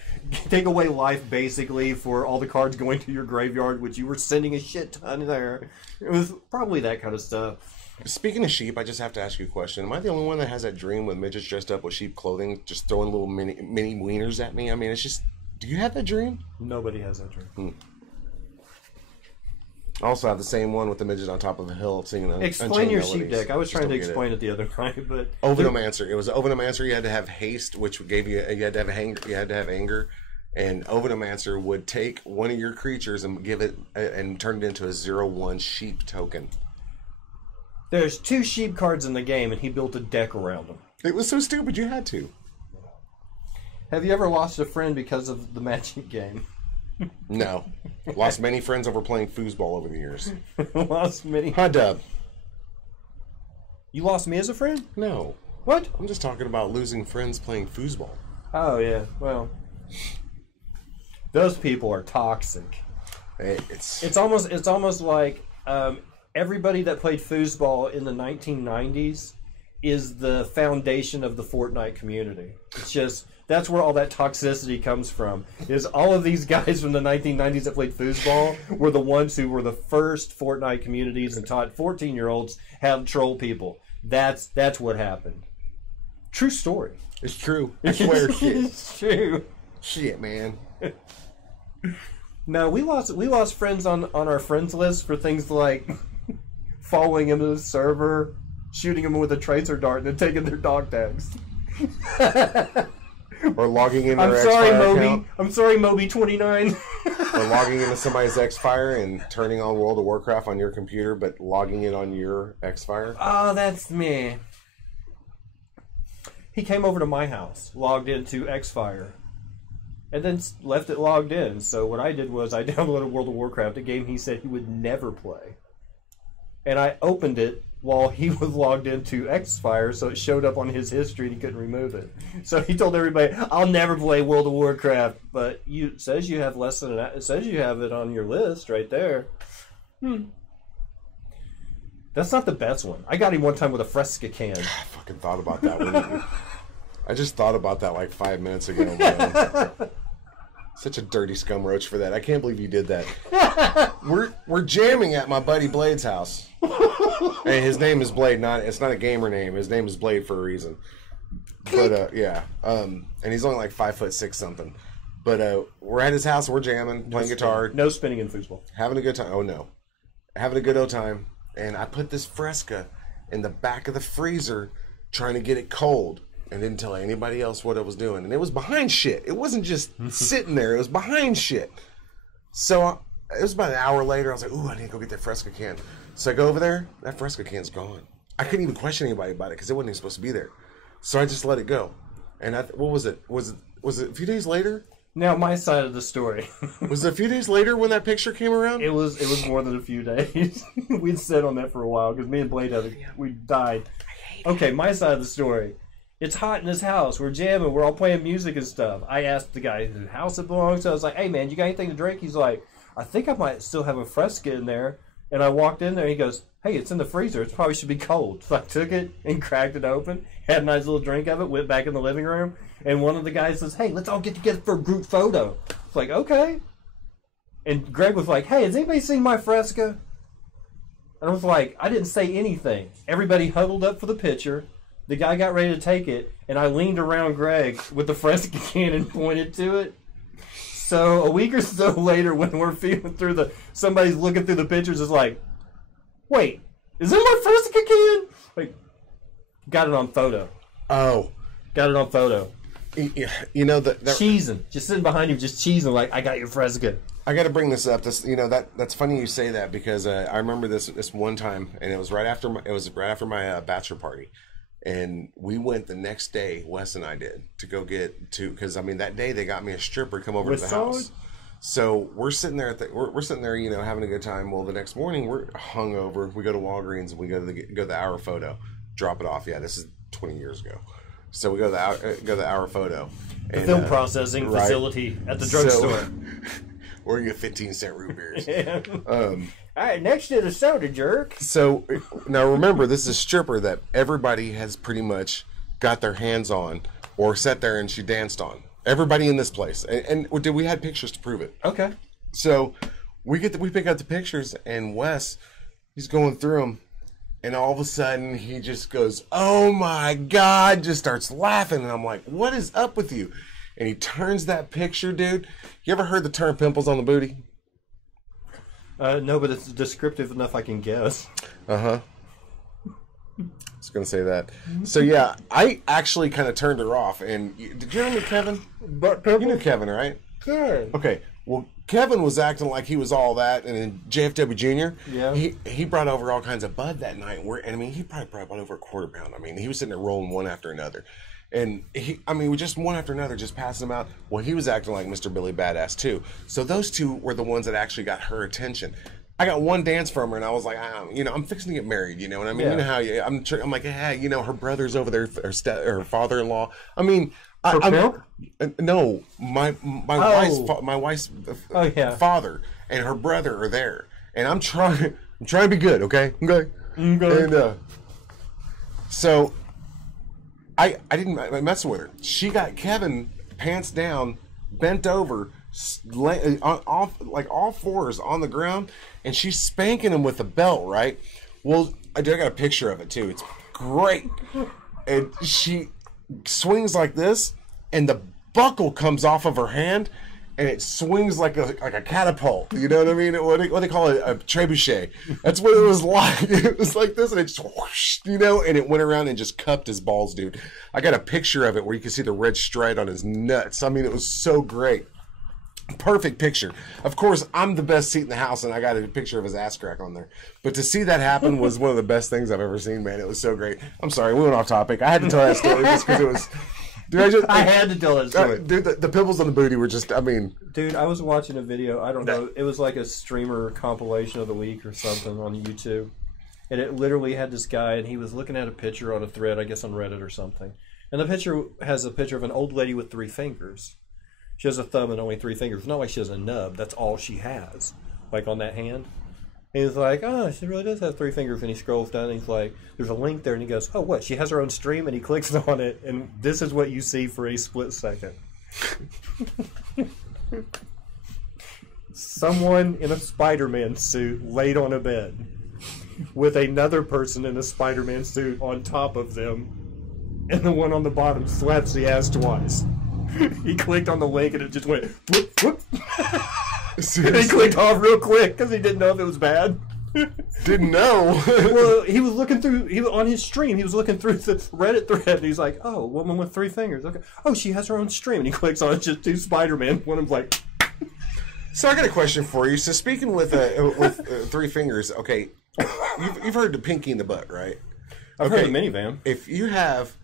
take away life basically for all the cards going to your graveyard, which you were sending a shit ton there. It was probably that kind of stuff. Speaking of sheep, I just have to ask you a question. Am I the only one that has that dream with midgets dressed up with sheep clothing, just throwing little mini wieners at me? I mean, it's just... Do you have that dream? Nobody has that dream. I also have the same one with the midget on top of a hill singing Explain your sheep deck. I was trying to explain it the other night, but... Ovenomancer. It was Ovenomancer. You had to have haste, which gave you... You had to have anger. You had to have anger. And Ovenomancer would take one of your creatures and give it... and turn it into a 0/1 sheep token. There's 2 sheep cards in the game, and he built a deck around them. It was so stupid, you had to. Have you ever lost a friend because of the Magic game? No. Lost many friends over playing foosball over the years. Lost many... Hi, Dub. You lost me as a friend? No. What? I'm just talking about losing friends playing foosball. Oh, yeah. Well... Those people are toxic. It's almost like... everybody that played foosball in the 1990s is the foundation of the Fortnite community. It's just, that's where all that toxicity comes from. Is all of these guys from the 1990s that played foosball were the ones who were the first Fortnite communities and taught 14-year-olds how to troll people. That's what happened. True story. It's true. I swear, shit. It's true. Shit, man. No, we lost friends on our friends list for things like following him to the server, shooting him with a tracer dart, and then taking their dog tags. Or logging in their Xfire account. I'm sorry, Moby29. Or logging into somebody's Xfire and turning on World of Warcraft on your computer, but logging it on your Xfire. Oh, that's me. He came over to my house, logged into Xfire, and then left it logged in. So what I did was I downloaded World of Warcraft, a game he said he would never play. And I opened it while he was logged into Xfire, so it showed up on his history and he couldn't remove it. So he told everybody, "I'll never play World of Warcraft," but it says you have less than it says you have it on your list right there. That's not the best one. I got him one time with a Fresca can. I fucking thought about that one. I just thought about that like 5 minutes ago, man. Such a dirty scum roach for that. I can't believe you did that. We're jamming at my buddy Blade's house. And his name is Blade. It's not a gamer name. His name is Blade for a reason. But yeah. And he's only like 5'6" something. But we're at his house. We're jamming, playing guitar, no spinning in foosball, having a good time. Oh no. having a good old time, and I put this Fresca in the back of the freezer trying to get it cold, and didn't tell anybody else what I was doing. And it was behind shit. It wasn't just sitting there. It was behind shit. So it was about an hour later. I was like, ooh, I need to go get that Fresca can. So I go over there. That Fresca can's gone. I couldn't even question anybody about it because it wasn't even supposed to be there. So I just let it go. And what was it? Was it a few days later? Now, my side of the story. Was it a few days later when that picture came around? It was more than a few days. We'd sit on that for a while because me and Blade we died. Okay, my side of the story. It's hot in his house. We're jamming. We're all playing music and stuff. I asked the guy whose house it belongs to. I was like, hey, man, you got anything to drink? He's like, I think I might still have a Fresca in there. And I walked in there. And he goes, hey, it's in the freezer. It probably should be cold. So I took it and cracked it open. Had a nice little drink of it. Went back in the living room. And one of the guys says, hey, let's all get together for a group photo. It's like, okay. And Greg was like, hey, has anybody seen my Fresca? And I was like, I didn't say anything. Everybody huddled up for the picture. The guy got ready to take it. And I leaned around Greg with the Fresca can and pointed to it. So a week or so later, when we're feeling through somebody's looking through the pictures, is like, wait, is that my Fresca can? Like, got it on photo. Oh. Got it on photo. You know cheesing, just sitting behind him, just cheesing like I got your Fresca. I got to bring this up. That's funny you say that because I remember this one time, and it was right after my bachelor party, and we went the next day. Wes and I did to go because I mean that day they got me a stripper to come over to the house. So we're sitting there we're sitting there, having a good time. Well, the next morning we're hungover. We go to Walgreens and we go to the Hour Photo, drop it off. Yeah, this is 20 years ago. So we go to the Hour Photo. The film processing facility at the drugstore. Or you get 15-cent root beers. Yeah. All right, next to the soda jerk. So now remember, this is a stripper that everybody has pretty much got their hands on or sat there and she danced on. Everybody in this place. And we had pictures to prove it. Okay. So we pick out the pictures, and Wes, he's going through them. And all of a sudden, he just goes, oh my God, just starts laughing. And I'm like, what is up with you? And he turns that picture, dude. You ever heard the term pimples on the booty? No, but it's descriptive enough I can guess. Uh-huh. I was going to say that. So, yeah, I actually kind of turned her off. And did you know Kevin? You knew Kevin, right? Yeah. Okay. Well, Kevin was acting like he was all that, and then JFW Jr. Yeah. He brought over all kinds of bud that night. He probably brought over a quarter pound. I mean, he was sitting there rolling one after another, and just one after another, just passing them out. Well, he was acting like Mr. Billy Badass too. So those two were the ones that actually got her attention. I got one dance from her, and I was like, I'm fixing to get married, you know what I mean? Yeah. You know how I'm like, hey, her brother's over there, her father-in-law. I mean. No, my wife's father and her brother are there, and I'm trying to be good, okay? And so I didn't mess with her. She got Kevin pants down, bent over, off like all fours on the ground, and she's spanking him with a belt, right? Well, I got a picture of it too. It's great, and she swings like this, and the buckle comes off of her hand, and it swings like a catapult. You know what I mean? What they call it, a trebuchet. That's what it was like. It was like this, and it just whoosh, and it went around and just cupped his balls, dude. I got a picture of it where you can see the red stripe on his nuts. I mean, it was so great. Perfect picture. Of course, I'm the best seat in the house, and I got a picture of his ass crack on there. But to see that happen was one of the best things I've ever seen, man. It was so great. I'm sorry, we went off topic. I had to tell that story just because it was... Dude, I had to tell that story. Dude, the pimples on the booty were just, Dude, I was watching a video, I don't know, it was like a streamer compilation of the week or something on YouTube. And it literally had this guy, and he was looking at a picture on a thread, I guess on Reddit or something. And the picture has a picture of an old lady with 3 fingers. She has a thumb and only 3 fingers. It's not like she has a nub. That's all she has, like on that hand. And he's like, oh, she really does have 3 fingers. And he scrolls down, and he's like, there's a link there. And he goes, oh, what? She has her own stream? And he clicks on it, and this is what you see for a split second. Someone in a Spider-Man suit laid on a bed with another person in a Spider-Man suit on top of them, and the one on the bottom slaps the ass twice. He clicked on the link, and it just went, whoop, whoop. And he clicked off real quick because he didn't know if it was bad. Didn't know. Well, he was looking through. He was on his stream. He was looking through the Reddit thread. And he's like, "Oh, woman with 3 fingers. Okay. Oh, she has her own stream." And he clicks on it, just 2 Spider-Man. One of them's like. So I got a question for you. So speaking with 3 fingers, okay, you've heard the pinky in the butt, right? I've heard of the minivan. If you have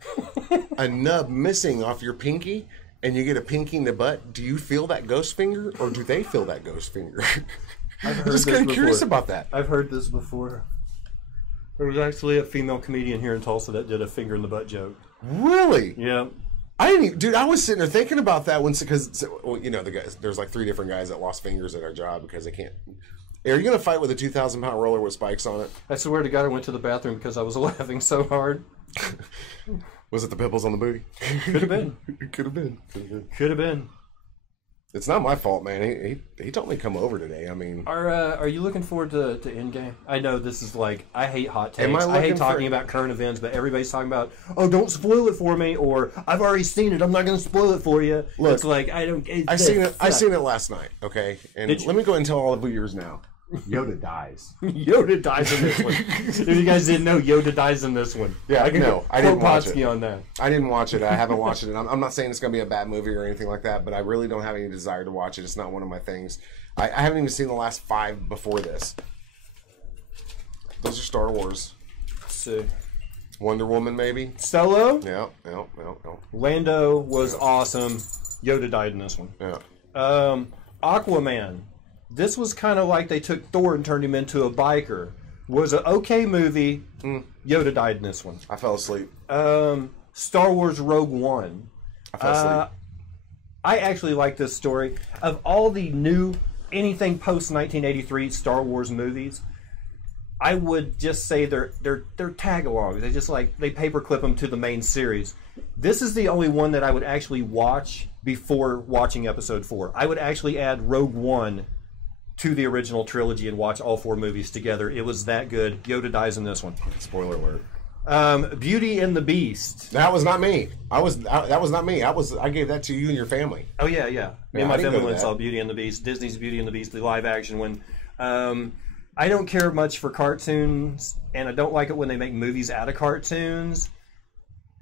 a nub missing off your pinky and you get a pinky in the butt, do you feel that ghost finger or do they feel that ghost finger? I'm just kind of curious about that. I've heard this before. There was actually a female comedian here in Tulsa that did a finger in the butt joke. Really? Yeah. I didn't even, dude, I was sitting there thinking about that once because, you know, the guys, there's like 3 different guys that lost fingers at our job because they can't. Are you going to fight with a 2,000-pound roller with spikes on it? I swear to God, I went to the bathroom because I was laughing so hard. Was it the pimples on the booty? Could have been. Could have been. Could have been. It's not my fault, man. He told me to come over today. I mean, are you looking forward to Endgame? I know this is like, I hate hot takes. I hate talking about current events, but everybody's talking about, oh, don't spoil it for me, or I've already seen it. I'm not going to spoil it for you. Look, it's like I don't. I seen it last night. Okay, and let me go and tell all of yours now. Yoda dies. Yoda dies in this one. If you guys didn't know, Yoda dies in this one. Yeah, I didn't watch Potski it. On that. I didn't watch it. I haven't watched it. And I'm not saying it's going to be a bad movie or anything like that, but I really don't have any desire to watch it. It's not one of my things. I haven't even seen the last 5 before this. Those are Star Wars. Let's see. Wonder Woman, maybe? Solo? Yeah. Lando was awesome. Yoda died in this one. Yeah. Aquaman. This was kind of like they took Thor and turned him into a biker. Was an okay movie. Yoda died in this one. I fell asleep. Star Wars Rogue One. I fell asleep. I actually like this story. Of all the new, anything post-1983 Star Wars movies, I would just say they're tag-alongs. They just like, they paperclip them to the main series. This is the only one that I would actually watch before watching Episode 4. I would actually add Rogue One to the original trilogy and watch all 4 movies together. It was that good. Yoda dies in this one. Spoiler alert. Beauty and the Beast. That was not me. That was not me. I gave that to you and your family. Oh yeah. Me and my family went and saw Beauty and the Beast. Disney's Beauty and the Beast, the live action one. I don't care much for cartoons, and I don't like it when they make movies out of cartoons.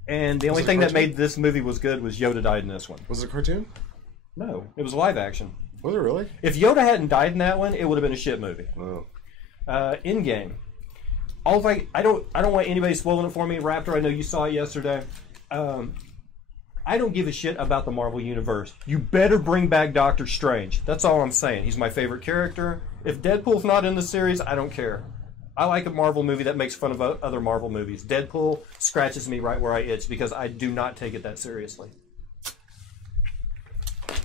And the only thing that made this movie was good was Yoda died in this one. Was it a cartoon? No, it was live action. Was it really? If Yoda hadn't died in that one, it would have been a shit movie. Oh. Endgame. I don't want anybody spoiling it for me. Raptor, I know you saw it yesterday. I don't give a shit about the Marvel Universe. You better bring back Doctor Strange. That's all I'm saying. He's my favorite character. If Deadpool's not in the series, I don't care. I like a Marvel movie that makes fun of other Marvel movies. Deadpool scratches me right where I itch because I do not take it that seriously.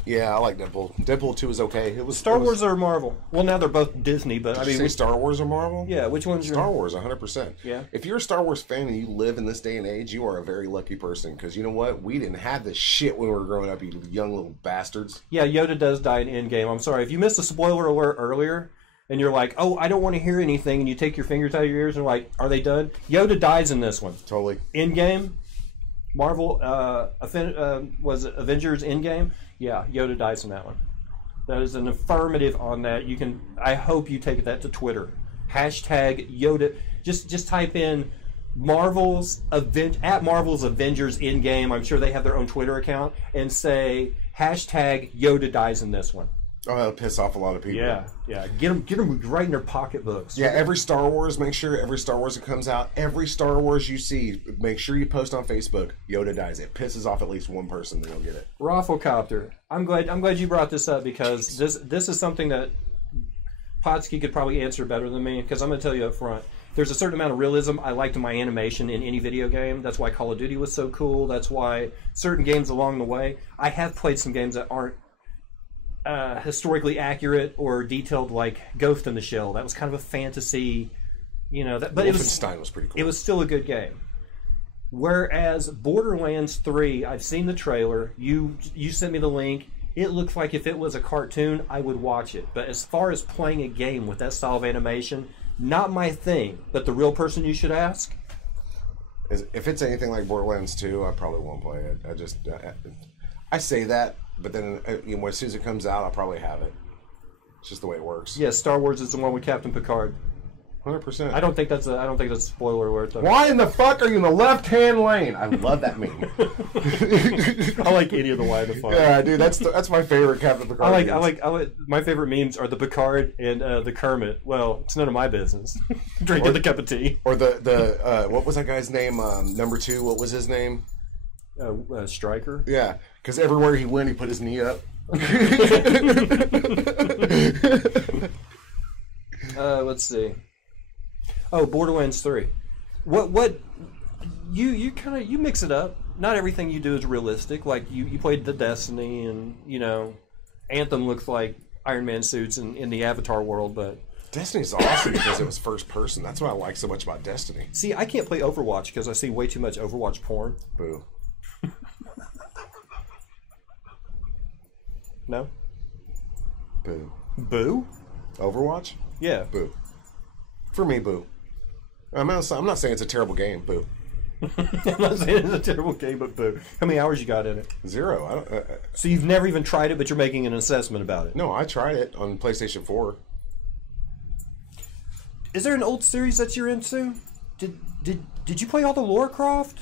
Yeah, I like Deadpool. Deadpool 2 is okay. It was Star Wars or Marvel? Well, now they're both Disney, but I mean, Star Wars or Marvel? Yeah, which one's Star Wars? 100%. Yeah. If you're a Star Wars fan and you live in this day and age, you are a very lucky person because you know what? We didn't have this shit when we were growing up, you young little bastards. Yeah, Yoda does die in Endgame. I'm sorry if you missed a spoiler alert earlier, and you're like, "Oh, I don't want to hear anything," and you take your fingers out of your ears and you're like, "Are they done?" Yoda dies in this one. Totally. Endgame. Marvel was it Avengers Endgame? Yeah, Yoda dies in that one. That is an affirmative on that. You can. I hope you take that to Twitter. Hashtag Yoda. Just type in Marvel's Avengers Endgame. I'm sure they have their own Twitter account and say hashtag Yoda dies in this one. Oh, that'll piss off a lot of people. Yeah. Get them right in their pocketbooks. Yeah, every Star Wars, make sure every Star Wars that comes out, every Star Wars you see, make sure you post on Facebook, Yoda dies. It pisses off at least one person, then you'll get it. Rafflecopter. I'm glad you brought this up because this is something that Potski could probably answer better than me because I'm going to tell you up front. There's a certain amount of realism I liked in my animation in any video game. That's why Call of Duty was so cool. That's why certain games along the way. I have played some games that aren't historically accurate or detailed, like Ghost in the Shell. That was kind of a fantasy, but Wolfenstein was pretty cool. It was still a good game. Whereas Borderlands 3, I've seen the trailer. You sent me the link. It looks like if it was a cartoon, I would watch it. But as far as playing a game with that style of animation, not my thing. But the real person you should ask. If it's anything like Borderlands 2, I probably won't play it. I say that. But then, as soon as it comes out, I'll probably have it. It's just the way it works. Yes, Star Wars is the one with Captain Picard. 100%. I don't think that's a spoiler alert though. Why in the fuck are you in the left-hand lane? I love that meme. I like any of the why the fuck. Yeah, dude, that's my favorite Captain Picard. I like my favorite memes are the Picard and the Kermit. Well, it's none of my business. Drinking the cup of tea. Or the what was that guy's name? Number 2. What was his name? Stryker. Yeah, because everywhere he went, he put his knee up. Let's see. Oh, Borderlands 3. What you kind of mix it up. Not everything you do is realistic. Like you played the Destiny, and Anthem looks like Iron Man suits in the Avatar world, but Destiny's awesome because it was first person. That's what I like so much about Destiny. See, I can't play Overwatch because I see way too much Overwatch porn. Boo. No? Boo. Boo? Overwatch? Yeah. Boo. For me, boo. I'm not saying it's a terrible game. Boo. I'm not saying it's a terrible game, but boo. How many hours you got in it? 0. I don't, so you've never even tried it, but you're making an assessment about it? No, I tried it on PlayStation 4. Is there an old series that you're into? Did you play all the Lara Croft?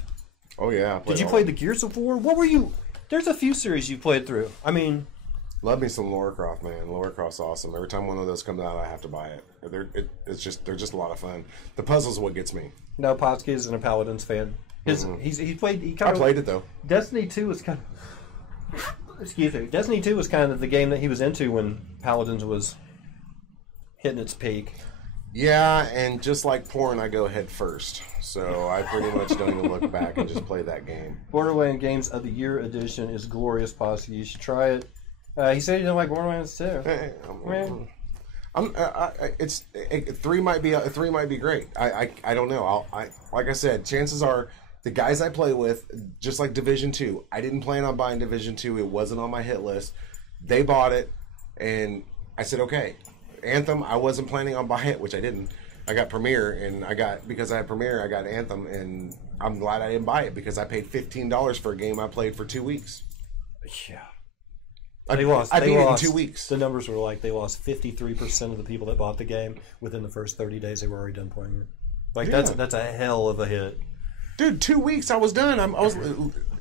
Oh yeah. Did you play the Gears of War? What were you? There's a few series you played through. I mean, love me some Lara Croft, man. Lara Croft's awesome. Every time one of those comes out, I have to buy it. They're just a lot of fun. The puzzle's what gets me. No, Potski isn't a Paladins fan. He played. I played it though. Destiny 2 was kind of. Excuse me. Destiny 2 was kind of the game that he was into when Paladins was hitting its peak. Yeah, and just like porn, I go head first. So I pretty much don't even look back and just play that game. Borderlands Games of the Year edition is glorious, Potski. You should try it. He said he didn't like Borderlands 2. It's 3 might be great. I don't know. Like I said, chances are the guys I play with, just like Division 2, I didn't plan on buying Division 2. It wasn't on my hit list. They bought it, and I said okay. Anthem, I wasn't planning on buying it, which I didn't. I got Premiere, and because I had Premiere, I got Anthem, and I'm glad I didn't buy it because I paid $15 for a game I played for 2 weeks. Yeah. I beat it in 2 weeks. The numbers were like they lost 53% of the people that bought the game within the first 30 days. They were already done playing it. Like that's a hell of a hit, dude. 2 weeks, I was done. I was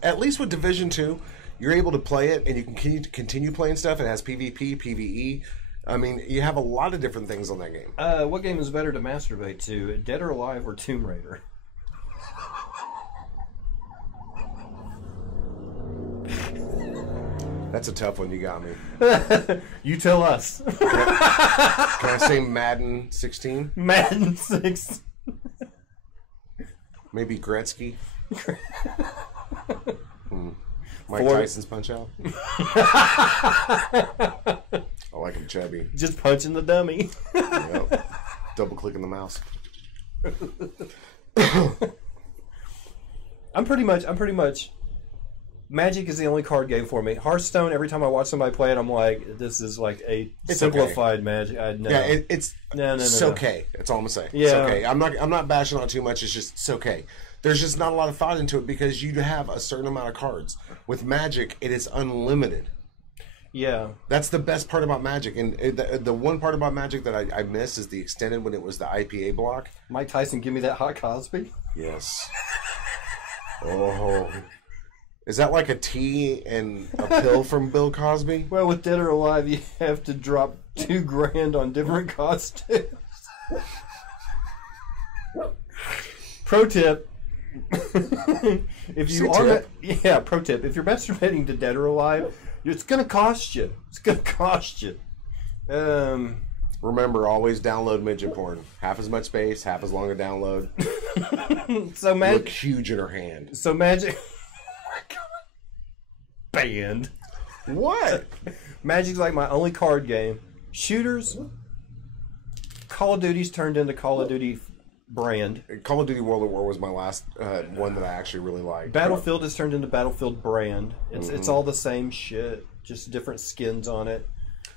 at least with Division 2, you're able to play it and you can continue playing stuff. It has PvP, PvE. I mean, you have a lot of different things on that game. What game is better to masturbate to, Dead or Alive or Tomb Raider? That's a tough one. You got me. You tell us. Can I say Madden 16? Madden 6. Maybe Gretzky. Mike Tyson's Punch Out. I like him chubby. Just punching the dummy. Yep. Double clicking the mouse. I'm pretty much. Magic is the only card game for me. Hearthstone. Every time I watch somebody play it, I'm like, this is like a simplified okay. Magic. It's okay. That's all I'm gonna say. Yeah. It's okay. I'm not bashing on it too much. It's okay. There's just not a lot of thought into it because you have a certain amount of cards. With Magic, it is unlimited. Yeah. That's the best part about Magic. And the one part about Magic that I miss is the extended when it was the IPA block. Mike Tyson, give me that hot Cosby. Yes. Oh. Is that like a tea and a pill from Bill Cosby? Well, with Dead or Alive, you have to drop $2,000 on different costumes. Pro tip. If you are, pro tip. If you're masturbating to Dead or Alive, it's going to cost you. It's going to cost you. Remember, always download midget porn. Half as much space, half as long a download. So look huge in her hand. So Magic. Banned. What? Magic's like my only card game. Shooters. Call of Duty's turned into Call of Duty brand. Call of Duty World at War was my last one that I actually really liked. Battlefield has turned into Battlefield brand. It's all the same shit, just different skins on it.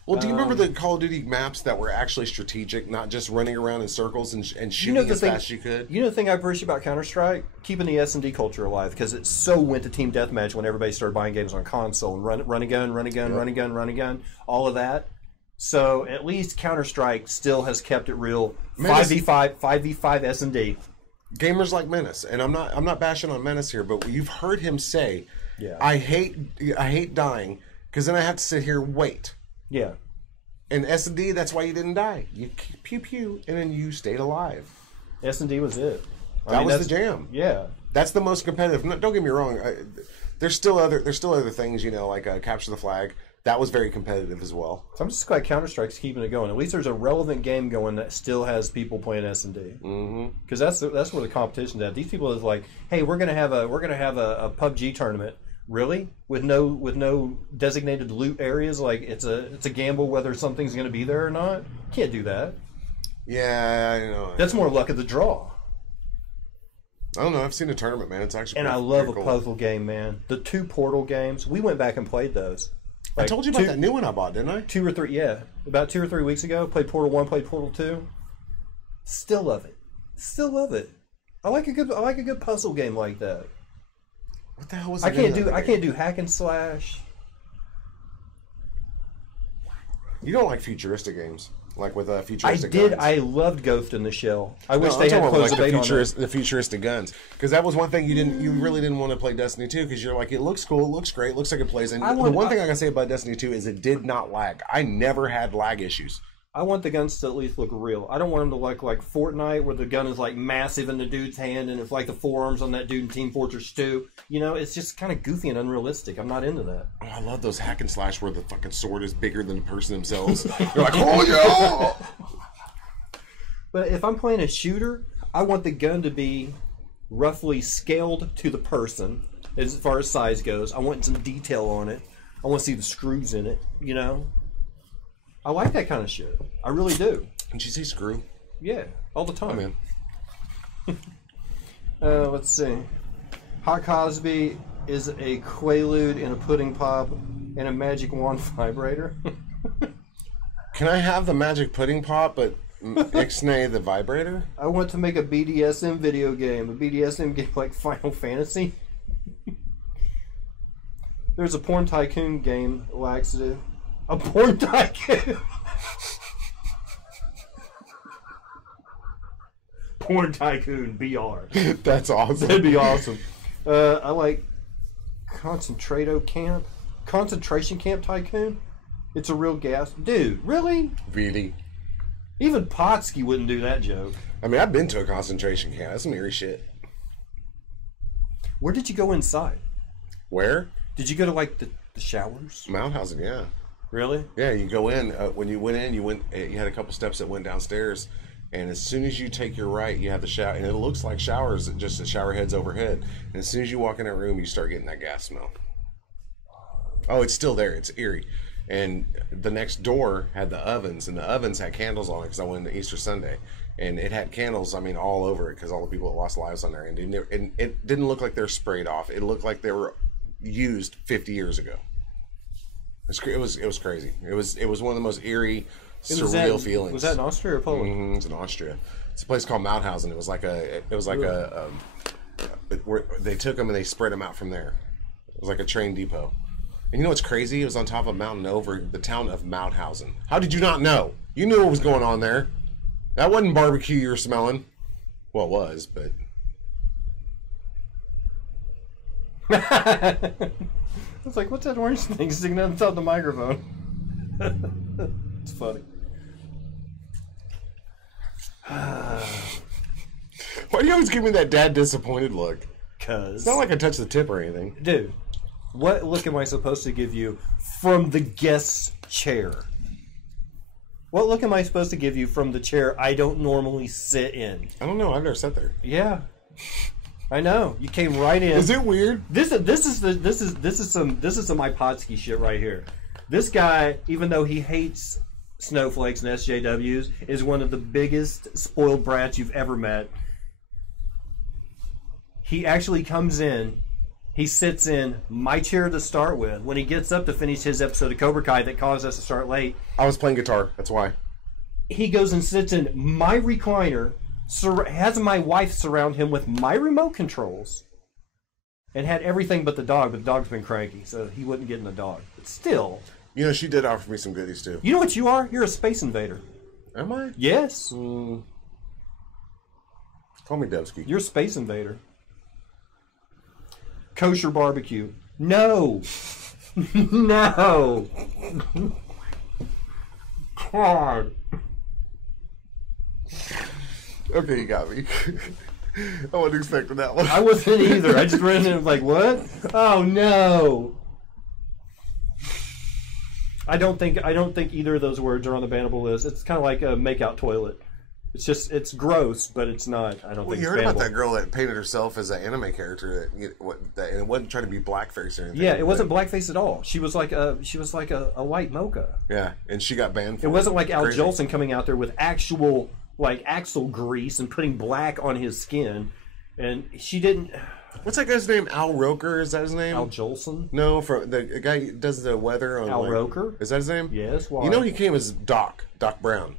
Well, do you remember the Call of Duty maps that were actually strategic, not just running around in circles and shooting as fast as you could? You know the thing I appreciate about Counter-Strike? Keeping the S&D culture alive, because it so went to team deathmatch when everybody started buying games on console and run a gun, all of that. So at least Counter-Strike still has kept it real. Menace. 5v5 S&D. Gamers like Menace, and I'm not bashing on Menace here, but you've heard him say, Yeah. I hate dying because then I have to sit here and wait. Yeah. And S&D, that's why you didn't die. You pew pew, and then you stayed alive. S&D was it. That was the jam. Yeah. That's the most competitive. No, don't get me wrong. There's still other things, like Capture the Flag. That was very competitive as well. So I'm just glad Counter-Strike's keeping it going. At least there's a relevant game going that still has people playing S&D. Because that's where the competition's at. These people is like, hey, we're gonna have a PUBG tournament. Really? With no designated loot areas? Like it's a gamble whether something's gonna be there or not? Can't do that. Yeah, I know. That's more luck of the draw. I don't know. I've seen a tournament, man. It's actually I love a puzzle game, man. The 2 Portal games, we went back and played those. I told you about that new one I bought, didn't I? 2 or 3, yeah. About 2 or 3 weeks ago, played Portal 1, played Portal 2. Still love it. Still love it. I like a good puzzle game like that. What the hell was I can't do hack and slash. You don't like futuristic games, like with futuristic. Guns. I loved Ghost in the Shell. I wish they had closed the bait on the futuristic guns, because that was one thing you really didn't want to play Destiny 2, because you're like, it looks cool, it looks great, it looks like it plays. And the one thing I gotta say about Destiny 2 is it did not lag. I never had lag issues. I want the guns to at least look real. I don't want them to look like Fortnite, where the gun is like massive in the dude's hand, and it's like the forearms on that dude in Team Fortress 2. It's just kind of goofy and unrealistic. I'm not into that. Oh, I love those hack and slash where the fucking sword is bigger than the person themselves. You're like, oh yeah! But if I'm playing a shooter, I want the gun to be roughly scaled to the person as far as size goes. I want some detail on it. I want to see the screws in it, I like that kind of shit. I really do. Did you say screw? Yeah, all the time. Oh, man. Let's see. Hot Cosby is a Quaalude in a pudding pop and a magic wand vibrator. Can I have the magic pudding pop, but ixnay the vibrator? I want to make a BDSM video game. A BDSM game like Final Fantasy. There's a porn tycoon game, laxative. A porn tycoon. Porn tycoon BR. That's awesome. That'd be awesome. I like concentration camp tycoon. It's a real gas, dude. Really? Really? Even Potski wouldn't do that joke. I mean, I've been to a concentration camp. That's some eerie shit. Where did you go inside? Where? Did you go to like the showers? Mounthousing, yeah. Really? Yeah, you go in. When you went in, you had a couple steps that went downstairs, and as soon as you take your right, you have the shower, and it looks like showers, just the shower heads overhead. And as soon as you walk in that room, you start getting that gas smell. Oh, it's still there. It's eerie. And the next door had the ovens, and the ovens had candles on it because I went to Easter Sunday, and it had candles. I mean, all over it because all the people that lost lives on there, and it didn't look like they're sprayed off. It looked like they were used 50 years ago. It was crazy. It was one of the most eerie, surreal feelings. Was that in Austria or Poland? Mm-hmm, it's in Austria. It's a place called Mauthausen. It was like they took them and they spread them out from there. It was like a train depot. And you know what's crazy? It was on top of a mountain over the town of Mauthausen. How did you not know? You knew what was going on there. That wasn't barbecue you were smelling. Well, it was, but. I was like, what's that orange thing sticking out on top of the microphone? It's funny. Why do you always give me that dad disappointed look? Because it's not like I touched the tip or anything. Dude, what look am I supposed to give you from the guest's chair? What look am I supposed to give you from the chair I don't normally sit in? I don't know. I've never sat there. Yeah. I know. You came right in. Is it weird? This is some Potski shit right here. This guy, even though he hates snowflakes and SJWs, is one of the biggest spoiled brats you've ever met. He actually comes in, he sits in my chair to start with. When he gets up to finish his episode of Cobra Kai that caused us to start late, I was playing guitar. That's why. He goes and sits in my recliner, has my wife surround him with my remote controls, and had everything but the dog. But the dog's been cranky, so he wouldn't get in the dog. But still, You know, she did offer me some goodies, too. You know what you are? You're a space invader. Am I? Yes. Call me Dubsky. You're a space invader. Kosher barbecue. No. No. God. Okay, you got me. I wasn't expecting that one. I wasn't either. I just ran in like, what? Oh no. I don't think either of those words are on the bannable list. It's kind of like a makeout toilet. It's just, it's gross, but it's not. I don't think you it's heard bannable. about that girl that painted herself as an anime character that and it wasn't trying to be blackface or anything. Yeah, it wasn't blackface at all. She was like a white mocha. Yeah, and she got banned for it. Wasn't like Al Crazy. Jolson coming out there with actual like axle grease and putting black on his skin, and she didn't. What's that guy's name? Al Roker? Is that his name? Al Jolson? No, for the guy who does the weather on. Al Roker? Is that his name? Yes. Why? You know he came as Doc Brown.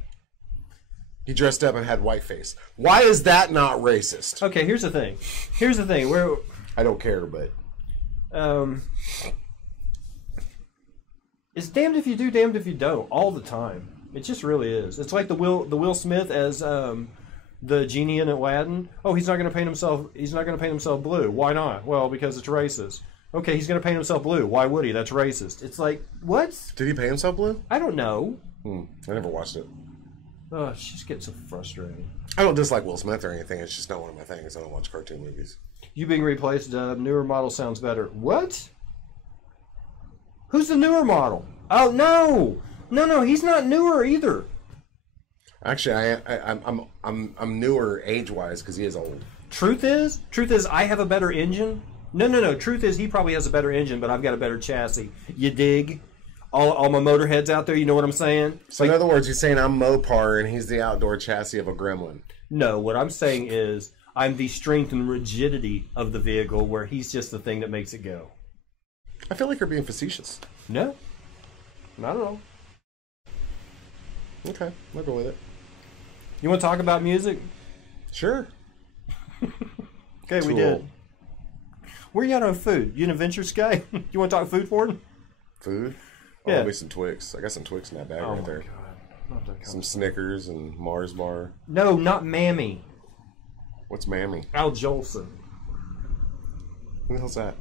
He dressed up and had whiteface. Why is that not racist? Okay, here's the thing. Where I don't care, but it's damned if you do, damned if you don't, all the time. It just really is. It's like the Will Smith as the genie in Aladdin. Oh, he's not going to paint himself. He's not going to paint himself blue. Why not? Well, because it's racist. Okay, he's going to paint himself blue. Why would he? That's racist. It's like, what? Did he paint himself blue? I don't know. I never watched it. Oh, she just gets so frustrating. I don't dislike Will Smith or anything. It's just not one of my things. I don't watch cartoon movies. You being replaced, newer model sounds better. What? Who's the newer model? Oh, no. No, he's not newer either. Actually, I'm newer age-wise because he is old. Truth is, I have a better engine. No. Truth is, he probably has a better engine, but I've got a better chassis. You dig? All my motorheads out there, you know what I'm saying? So in other words, you're saying I'm Mopar and he's the outdoor chassis of a Gremlin. No, what I'm saying is I'm the strength and rigidity of the vehicle where he's just the thing that makes it go. I feel like you're being facetious. No, not at all. Okay, I'll go with it. You want to talk about music? Sure. Okay, we did. Where you at on food? You an adventurous guy? You want to talk food for him? Food? Yeah. Oh, me some Twix. I got some Twix in that bag right there. Not that kind Some of Snickers and Mars bar. No, not Mammy. What's Mammy? Al Jolson. Who the hell's that?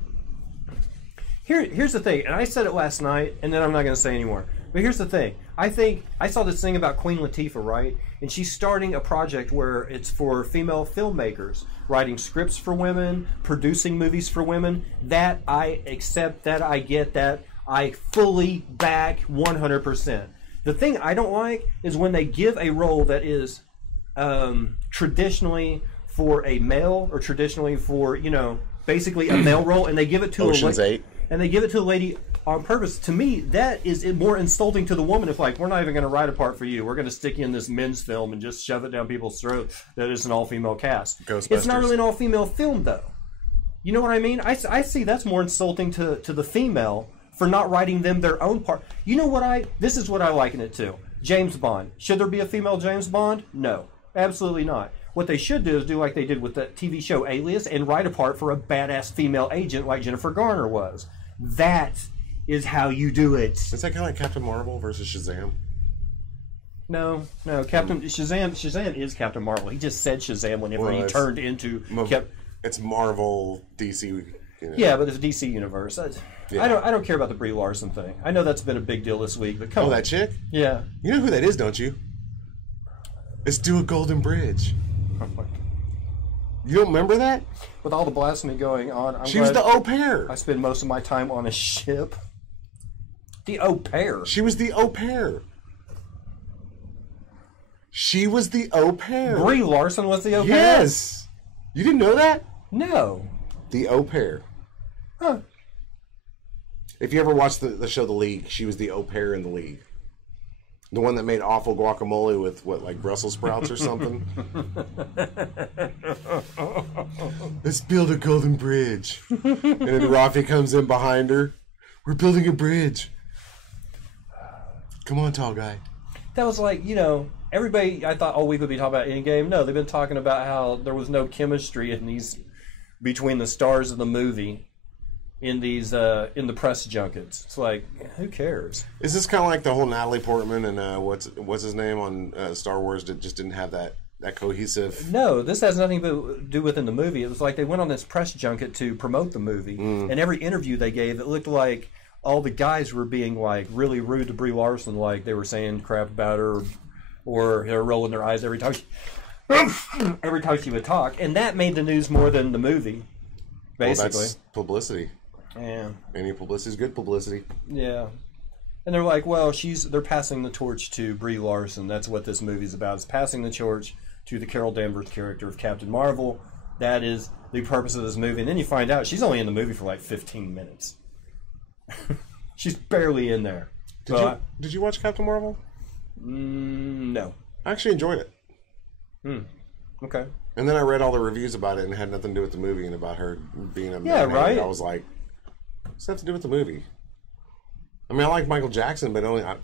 Here's the thing, and I said it last night, and then I'm not going to say anymore. But here's the thing. I think I saw this thing about Queen Latifah, right? And she's starting a project where it's for female filmmakers, writing scripts for women, producing movies for women. That I accept, that I get, that I fully back 100%. The thing I don't like is when they give a role that is traditionally for a male or traditionally for, basically a male role, and they give it to Ocean's 8. And they give it to a lady on purpose. To me, that is more insulting to the woman. If like, we're not even going to write a part for you. We're going to stick you in this men's film and just shove it down people's throats that it's an all-female cast. Ghostbusters. It's not really an all-female film, though. You know what I mean? I see that's more insulting to the female for not writing them their own part. You know what this is what I liken it to. James Bond. Should there be a female James Bond? No. Absolutely not. What they should do is do like they did with that TV show Alias and write a part for a badass female agent like Jennifer Garner was. That is how you do it. Is that kind of like Captain Marvel versus Shazam? No. Captain Shazam is Captain Marvel. He just said Shazam whenever he turned into. It's Marvel, DC. Yeah, but it's a DC universe. I don't care about the Brie Larson thing. I know that's been a big deal this week, but come on. That chick? Yeah. You know who that is, don't you? It's Do a Golden Bridge. Oh my God. You don't remember that? With all the blasphemy going on, she was the au pair. I spend most of my time on a ship. The au pair. She was the au pair. She was the au pair. Brie Larson was the au pair? Yes. You didn't know that? No. The au pair. Huh. If you ever watched the show The League, she was the au pair in The League. The one that made awful guacamole with, like Brussels sprouts or something? Let's build a golden bridge. And then Rafi comes in behind her. We're building a bridge. Come on, tall guy. That was like, everybody, I thought all week would be talking about Endgame. No, they've been talking about how there was no chemistry between the stars of the movie. in the press junkets. It's like, who cares? Is this kind of like the whole Natalie Portman and what's his name on Star Wars that just didn't have that cohesive? No, this has nothing to do with in the movie. It was like they went on this press junket to promote the movie, and every interview they gave, it looked like all the guys were being like really rude to Brie Larson, like they were saying crap about her, or they're rolling their eyes every time she would talk, and that made the news more than the movie. Basically, well, that's publicity. Yeah. Any publicity is good publicity. Yeah. And they're like, well, they're passing the torch to Brie Larson. That's what this movie's about. It's passing the torch to the Carol Danvers character of Captain Marvel. That is the purpose of this movie. And then you find out she's only in the movie for like 15 minutes. She's barely in there. Did you watch Captain Marvel? No. I actually enjoyed it. Okay. And then I read all the reviews about it and it had nothing to do with the movie and about her being a yeah, right. I was like, what's that have to do with the movie? I mean, I like Michael Jackson, but I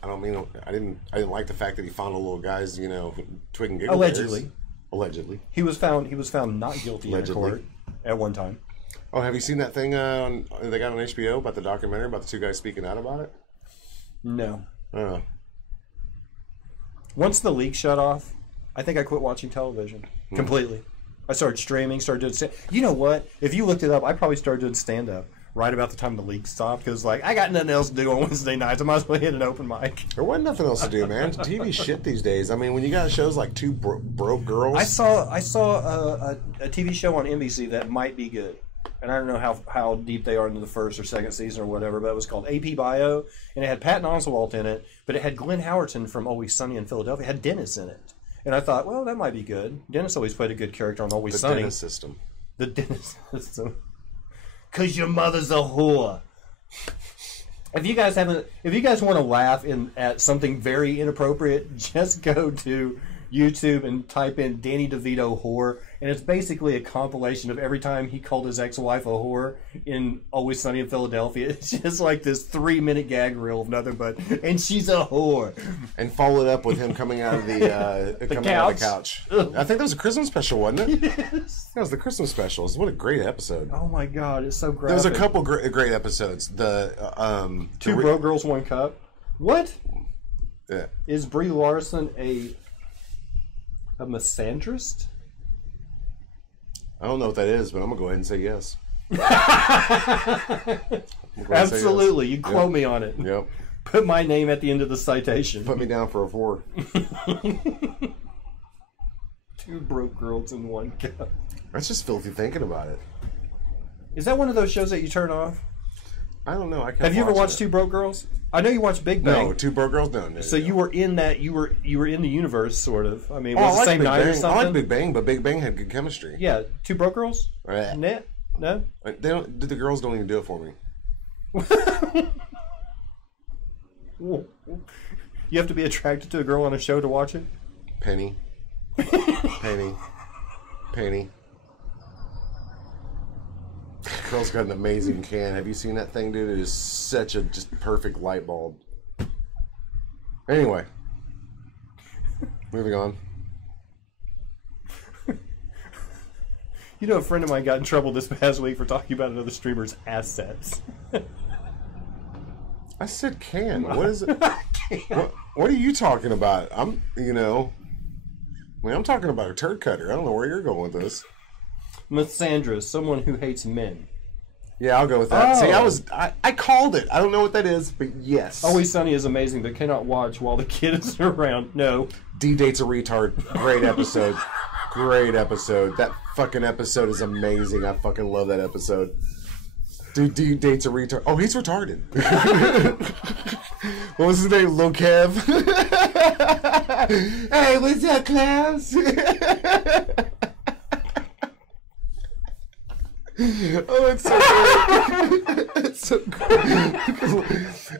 didn't like the fact that he found little guys, twig and giggle. Allegedly. He was found not guilty in court at one time. Oh, have you seen that thing they got on HBO about the documentary about the two guys speaking out about it? No. Oh. Once the leak shut off, I think I quit watching television completely. I started streaming, started doing you know what? If you looked it up, I probably started doing stand-up right about the time the leak stopped, because I got nothing else to do on Wednesday nights. I might as well hit an open mic. There wasn't nothing else to do, man. TV shit these days. I mean, when you got shows like Two Broke Girls. I saw a TV show on NBC that might be good. And I don't know how deep they are into the first or second season or whatever, but it was called AP Bio, and it had Patton Oswalt in it, but it had Glenn Howerton from Always Sunny in Philadelphia. It had Dennis in it. And I thought, well, that might be good. Dennis always played a good character on Always Sunny. The Dennis system. The Dennis system. 'Cause your mother's a whore. If you guys want to laugh at something very inappropriate, just go to YouTube and type in Danny DeVito whore, and it's basically a compilation of every time he called his ex-wife a whore in Always Sunny in Philadelphia. It's just like this 3-minute gag reel of nothing but, and she's a whore. And followed up with him coming out of the couch. I think that was a Christmas special, wasn't it? Yes. That was the Christmas specials. What a great episode. Oh my God, it's so graphic. There was a couple great episodes. Two Broke Girls, One Cup. What? Yeah. Is Brie Larson a misandrist? I don't know what that is, but I'm gonna go ahead and say yes. Absolutely, yes. You quote me on it. Yep. Put my name at the end of the citation. Put me down for a 4. Two Broke Girls in One Cup. That's just filthy thinking about it. Is that one of those shows that you turn off? I don't know. Have you ever watched Two Broke Girls? I know you watched Big Bang. No, Two Broke Girls. No. So you were in that. You were in the universe, sort of. I mean, was it the same night or something? I like Big Bang, but Big Bang had good chemistry. Yeah, Two Broke Girls. Right. No. They don't. The girls don't even do it for me. You have to be attracted to a girl on a show to watch it. Penny. Girl's got an amazing can. Have you seen that thing, dude? It is such a just perfect light bulb. Anyway, moving on. You know, a friend of mine got in trouble this past week for talking about another streamer's assets. I said can. What is it? What are you talking about? I'm talking about a turd cutter. I don't know where you're going with this. Misandrist, someone who hates men. Yeah, I'll go with that. Oh. See, I called it. I don't know what that is, but yes. Always Sunny is amazing, but cannot watch while the kid is around. No. D-Date's a retard. Great episode. Great episode. That fucking episode is amazing. I fucking love that episode. Dude, D-Date's a retard. Oh, he's retarded. What was his name? Lil Kev? Hey, what's up, class? Oh, it's so great. It's so great.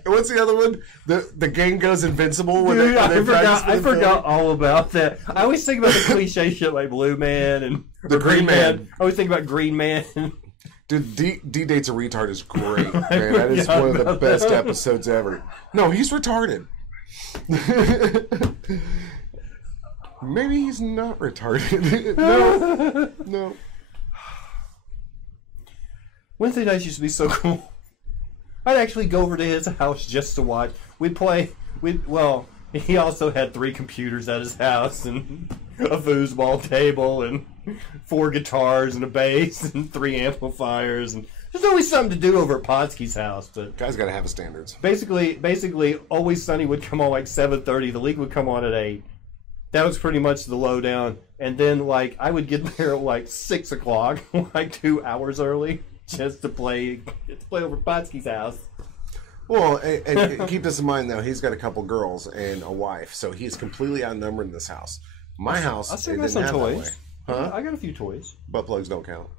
What's the other one? The gang goes invincible when Dude, I forgot all about that. I always think about the cliche shit like Blue Man and the Green Man. I always think about Green Man. Dude, D-Date's a retard is great, man. That is one of the best episodes ever. No, he's retarded. Maybe he's not retarded. No. Wednesday nights used to be so cool. I'd actually go over to his house just to watch. We'd play. Well, he also had 3 computers at his house and a foosball table and 4 guitars and a bass and 3 amplifiers, and there's always something to do over at Potski's house. But guys got to have standards. Basically, Always Sunny would come on like 7:30. The league would come on at 8. That was pretty much the lowdown. And then like I would get there at like 6 o'clock, like 2 hours early, just to play over at Potski's house. Well, and keep this in mind though, he's got a couple girls and a wife, so he's completely outnumbered in this house. My house, I still got some toys. Huh? I got a few toys. Butt plugs don't count.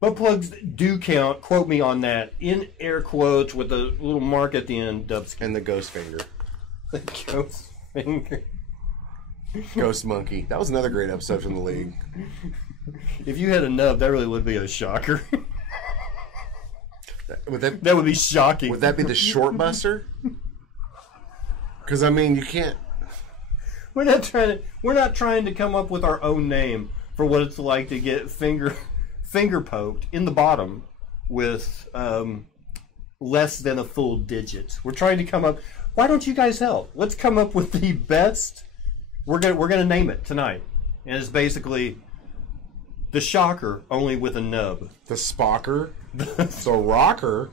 Butt plugs do count. Quote me on that. In air quotes with a little mark at the end. Dubs. And the ghost finger. The ghost finger. Ghost monkey. That was another great episode from the league. If you had a nub, that really would be a shocker. That would be shocking. Would that be the short buster? Because I mean, you can't. We're not trying to come up with our own name for what it's like to get finger poked in the bottom with less than a full digit. We're trying to come up. Why don't you guys help? Let's come up with the best. We're gonna name it tonight, and it's basically the shocker, only with a nub. The spocker, the rocker.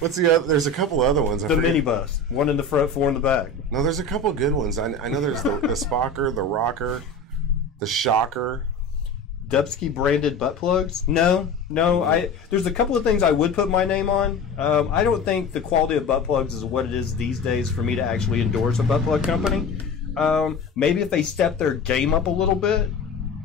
What's the other? There's a couple other ones. The minibus, 1 in the front, 4 in the back. No, there's a couple good ones. I know there's the spocker, the rocker, the shocker. Dubski branded butt plugs? No. There's a couple of things I would put my name on. I don't think the quality of butt plugs is what it is these days for me to actually endorse a butt plug company. Maybe if they step their game up a little bit.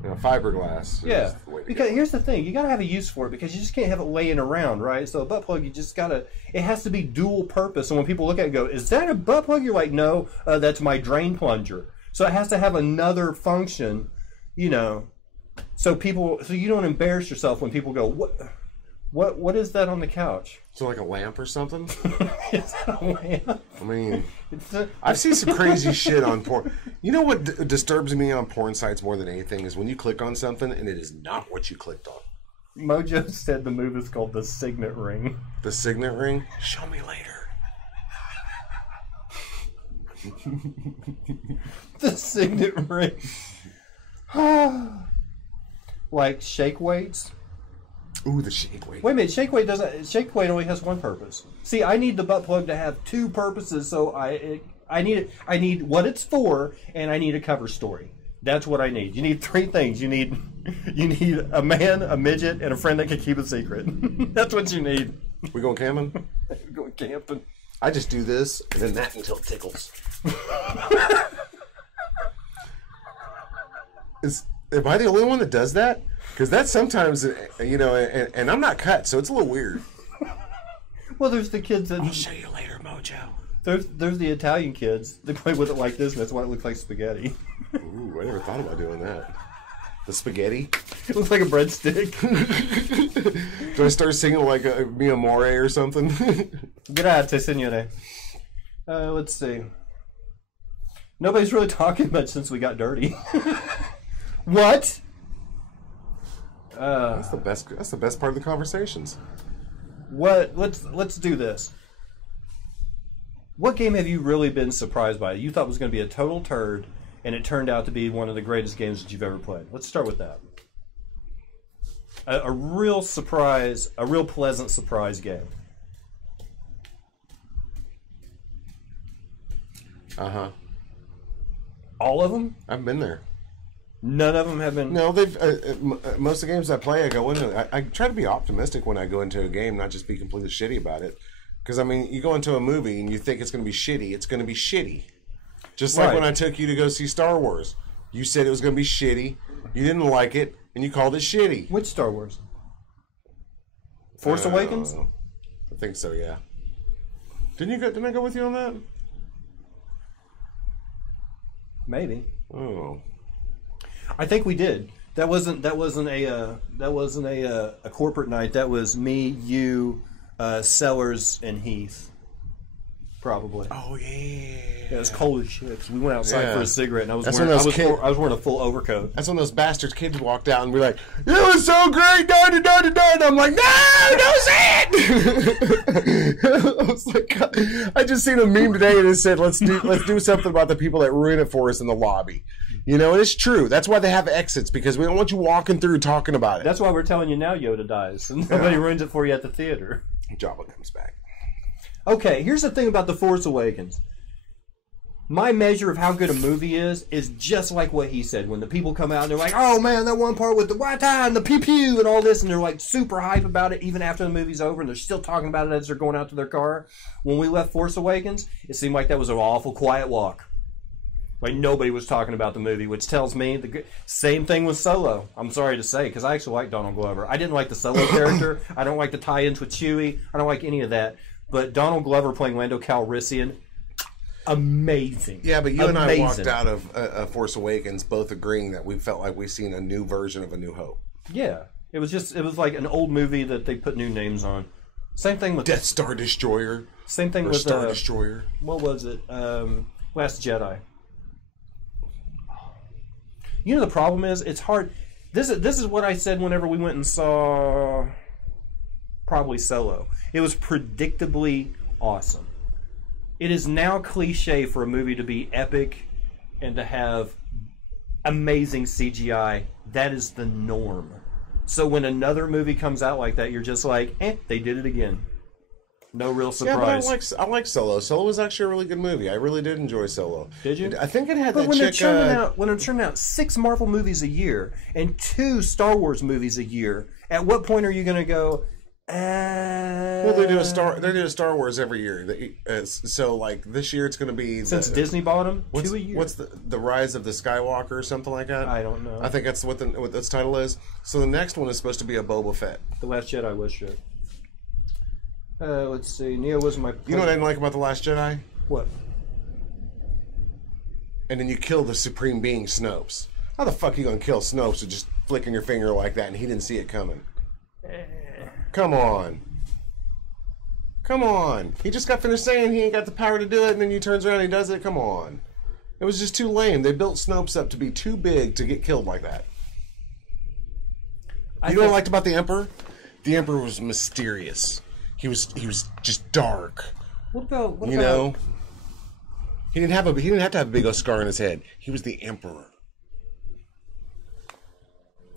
Fiberglass. Yeah. Because here's the thing, you gotta have a use for it because you just can't have it laying around, right? So a butt plug, it has to be dual purpose. And when people look at it and go, is that a butt plug? You're like, no, that's my drain plunger. So it has to have another function, so you don't embarrass yourself when people go, what is that on the couch? So like a lamp or something? Is that a lamp? I mean, I've seen some crazy shit on porn. You know what disturbs me on porn sites more than anything is when you click on something and it is not what you clicked on. Mojo said the move is called the signet ring. The signet ring? Show me later. The signet ring. Like shake weights. Ooh, the shake weight. Wait a minute, shake weight only has one purpose. See, I need the butt plug to have 2 purposes, so I need what it's for, and I need a cover story. That's what I need. You need 3 things. You need a man, a midget, and a friend that can keep a secret. That's what you need. We going camping? We're going camping. I just do this and then that until it tickles. Am I the only one that does that? Because that's sometimes, and I'm not cut, so it's a little weird. Well, there's the kids that... I'll show you later, Mojo. There's the Italian kids. They play with it like this, and that's why it looks like spaghetti. Ooh, I never thought about doing that. The spaghetti? It looks like a breadstick. Do I start singing like a Mi Amore or something? Grazie, signore. Let's see. Nobody's really talking much since we got dirty. What? That's the best. That's the best part of the conversations. What? Let's do this. What game have you really been surprised by? You thought was going to be a total turd, and it turned out to be one of the greatest games that you've ever played. Let's start with that. A real surprise, a real pleasant surprise game. Uh-huh. All of them? I've been there. None of them have been... No, they've most of the games I play, I go into... I try to be optimistic when I go into a game, not just be completely shitty about it. Because, I mean, you go into a movie and you think it's going to be shitty, it's going to be shitty. Just like when I took you to go see Star Wars. You said it was going to be shitty, you didn't like it, and you called it shitty. Which Star Wars? Force Awakens? I think so, yeah. Didn't I go with you on that? Maybe. Oh. I think we did. That wasn't a corporate night. That was me, you, Sellers, and Heath. Probably. Oh yeah. Yeah, it was cold as shit. 'Cause we went outside for a cigarette, and I was wearing a full overcoat. That's when those bastards kids walked out and were like, "It was so great, da da da da da." And I'm like, "No, don't say it." I was like, I just seen a meme today and it said, "Let's do something about the people that ruin it for us in the lobby." You know, and it's true. That's why they have exits, because we don't want you walking through talking about it. That's why we're telling you now Yoda dies, and nobody ruins it for you at the theater. Jabba comes back. Okay, here's the thing about The Force Awakens. My measure of how good a movie is just like what he said. When the people come out and they're like, "Oh man, that one part with the wata and the pew pew and all this," and they're like super hype about it even after the movie's over, and they're still talking about it as they're going out to their car. When we left Force Awakens, it seemed like that was an awful quiet walk. Like nobody was talking about the movie, which tells me the same thing with Solo. I'm sorry to say, because I actually like Donald Glover. I didn't like the Solo character. I don't like the tie-ins with Chewie. I don't like any of that. But Donald Glover playing Lando Calrissian, amazing. Yeah, but you and I walked out of Force Awakens both agreeing that we felt like we've seen a new version of A New Hope. Yeah, it was like an old movie that they put new names on. Same thing with Death Star Destroyer. Same thing with Star Destroyer. What was it? Last Jedi. You know the problem is it's hard. This is what I said whenever we went and saw probably Solo. It was predictably awesome. It is now cliche for a movie to be epic and to have amazing CGI. That is the norm. So when another movie comes out like that, you're just like, they did it again. No real surprise. Yeah, but I like Solo. Solo was actually a really good movie. I really did enjoy Solo. Did you? I think it had but that when chick... when they're churning out 6 Marvel movies a year and 2 Star Wars movies a year, at what point are you going to go... Well, they do a Star Wars every year. So, like, this year it's going to be... Since Disney bought them, 2 a year. What's the Rise of the Skywalker or something like that? I don't know. I think that's what this title is. So the next one is supposed to be a Boba Fett. The Last Jedi was shit. Let's see. Neo was my... You know what I didn't like about The Last Jedi? What? And then you kill the supreme being, Snopes. How the fuck are you going to kill Snopes with just flicking your finger like that and he didn't see it coming? Come on. Come on. He just got finished saying he ain't got the power to do it, and then he turns around and he does it? Come on. It was just too lame. They built Snopes up to be too big to get killed like that. You know what I liked about the Emperor? The Emperor was mysterious. He was just dark. What about he didn't have to have a big old scar on his head. He was the Emperor.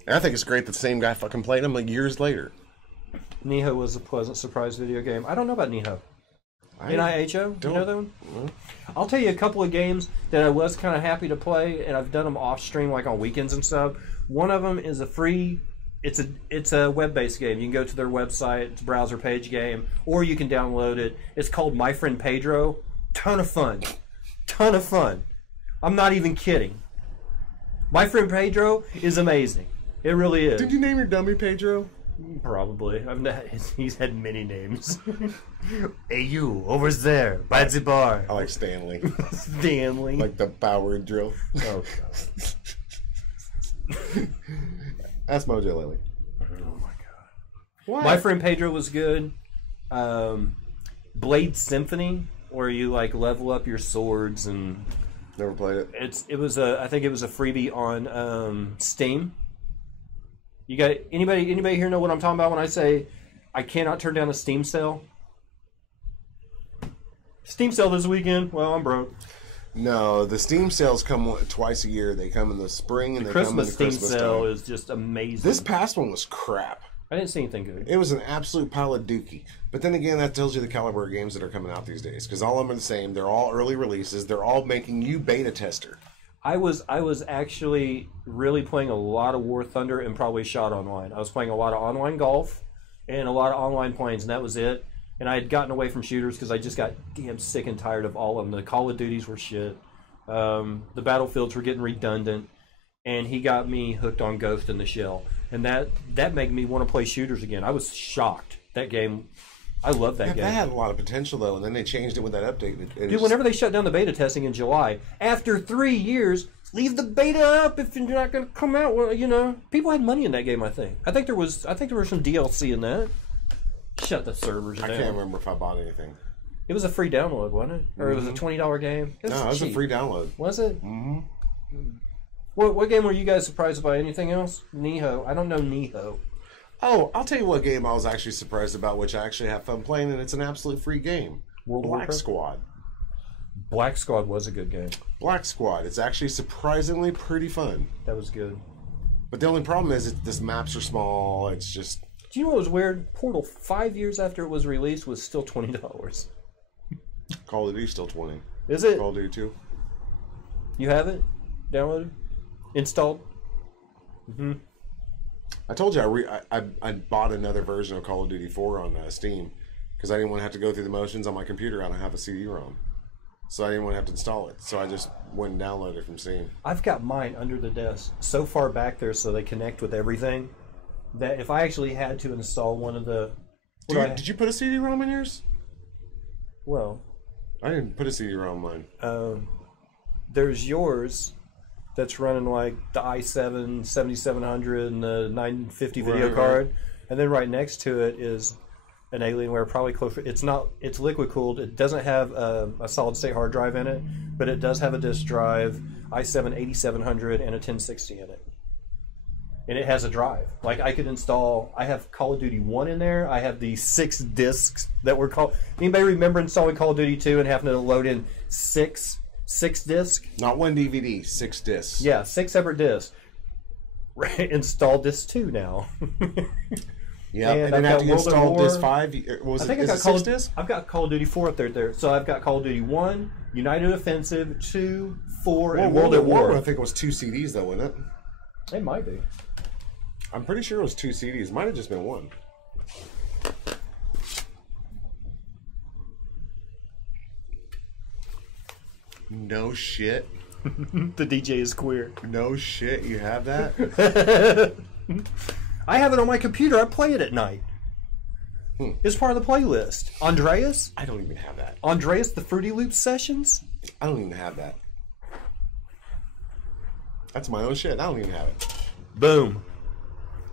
And I think it's great that the same guy fucking played him like years later. Niho was a pleasant surprise video game. I don't know about Niho. N-I-H-O? Do you know that one? I'll tell you a couple of games that I was kind of happy to play, and I've done them off stream, like on weekends and stuff. One of them is a free. It's a web-based game. You can go to their website. It's a browser page game, or you can download it. It's called My Friend Pedro. Ton of fun. Ton of fun. I'm not even kidding. My Friend Pedro is amazing. It really is. Did you name your dummy Pedro? Probably. He's had many names. Hey, you over there by the bar. I like Stanley. Stanley. Like the power drill. Oh God. That's Mojo Lily. Oh my God. What? My Friend Pedro was good. Blade Symphony, where you like level up your swords and. Never played it. I think it was a freebie on Steam. You got anybody here know what I'm talking about when I say I cannot turn down a Steam sale? Steam sale this weekend? Well, I'm broke. No, the Steam sales come twice a year. They come in the spring and they come in the Christmas Steam sale time. Is just amazing. This past one was crap. I didn't see anything good. It was an absolute pile of dookie. But then again, that tells you the caliber of games that are coming out these days. Because all of them are the same. They're all early releases. They're all making you beta tester. I was actually really playing a lot of War Thunder and probably Shot Online. I was playing a lot of online golf and a lot of online planes, and that was it. And I had gotten away from shooters because I just got damn sick and tired of all of them. The Call of Duties were shit. The Battlefields were getting redundant. And he got me hooked on Ghost in the Shell. And that made me want to play shooters again. I was shocked. That game... I love that game. That had a lot of potential, though, and then they changed it with that update. Dude, whenever they shut down the beta testing in July, after 3 years, leave the beta up if you're not going to come out. Well, you know, people had money in that game. I think there was some DLC in that. Shut the servers down. I can't remember if I bought anything. It was a free download, wasn't it? Or it was a $20 game? It was a free download. Was it? Mm-hmm. What game were you guys surprised by? Anything else? Neho. I don't know Neho. Oh, I'll tell you what game I was actually surprised about, which I actually have fun playing, and it's an absolute free game. Black Squad. Black Squad was a good game. Black Squad. It's actually surprisingly pretty fun. That was good. But the only problem is the maps are small. It's just... Do you know what was weird? Portal, 5 years after it was released, was still $20. Call of Duty still 20. Is it? Call of Duty 2. You have it? Downloaded? Installed? Mm-hmm. I told you I bought another version of Call of Duty 4 on Steam because I didn't want to have to go through the motions on my computer. I don't have a CD-ROM. So I didn't want to have to install it. So I just went and downloaded it from Steam. I've got mine under the desk so far back there so they connect with everything that if I actually had to install one of the... Did you put a CD-ROM in yours? Well... I didn't put a CD-ROM in mine. There's yours that's running like the i7 7700 and the 950 video card. Right. And then right next to it is an Alienware, probably close. It's liquid cooled. It doesn't have a solid state hard drive in it, but it does have a disk drive, i7 8700 and a 1060 in it. And it has a drive. Like I could install, I have Call of Duty 1 in there. I have the 6 discs that were called. Anybody remember installing Call of Duty 2 and having to load in six discs? Not one DVD, 6 discs. Yeah, 6 separate discs. Install disc 2 now. Yeah, and then after you install disc 5, was it 6 discs? I've got Call of Duty 4 up there. So I've got Call of Duty 1, United Offensive, 2, 4, and World at War. I think it was 2 CDs though, wasn't it? It might be. I'm pretty sure it was 2 CDs. Might have just been 1. No shit. The DJ is queer. No shit, you have that? I have it on my computer. I play it at night. It's part of the playlist. Andreas? I don't even have that. Andreas, the Fruity Loops sessions? I don't even have that. That's my own shit. I don't even have it. Boom.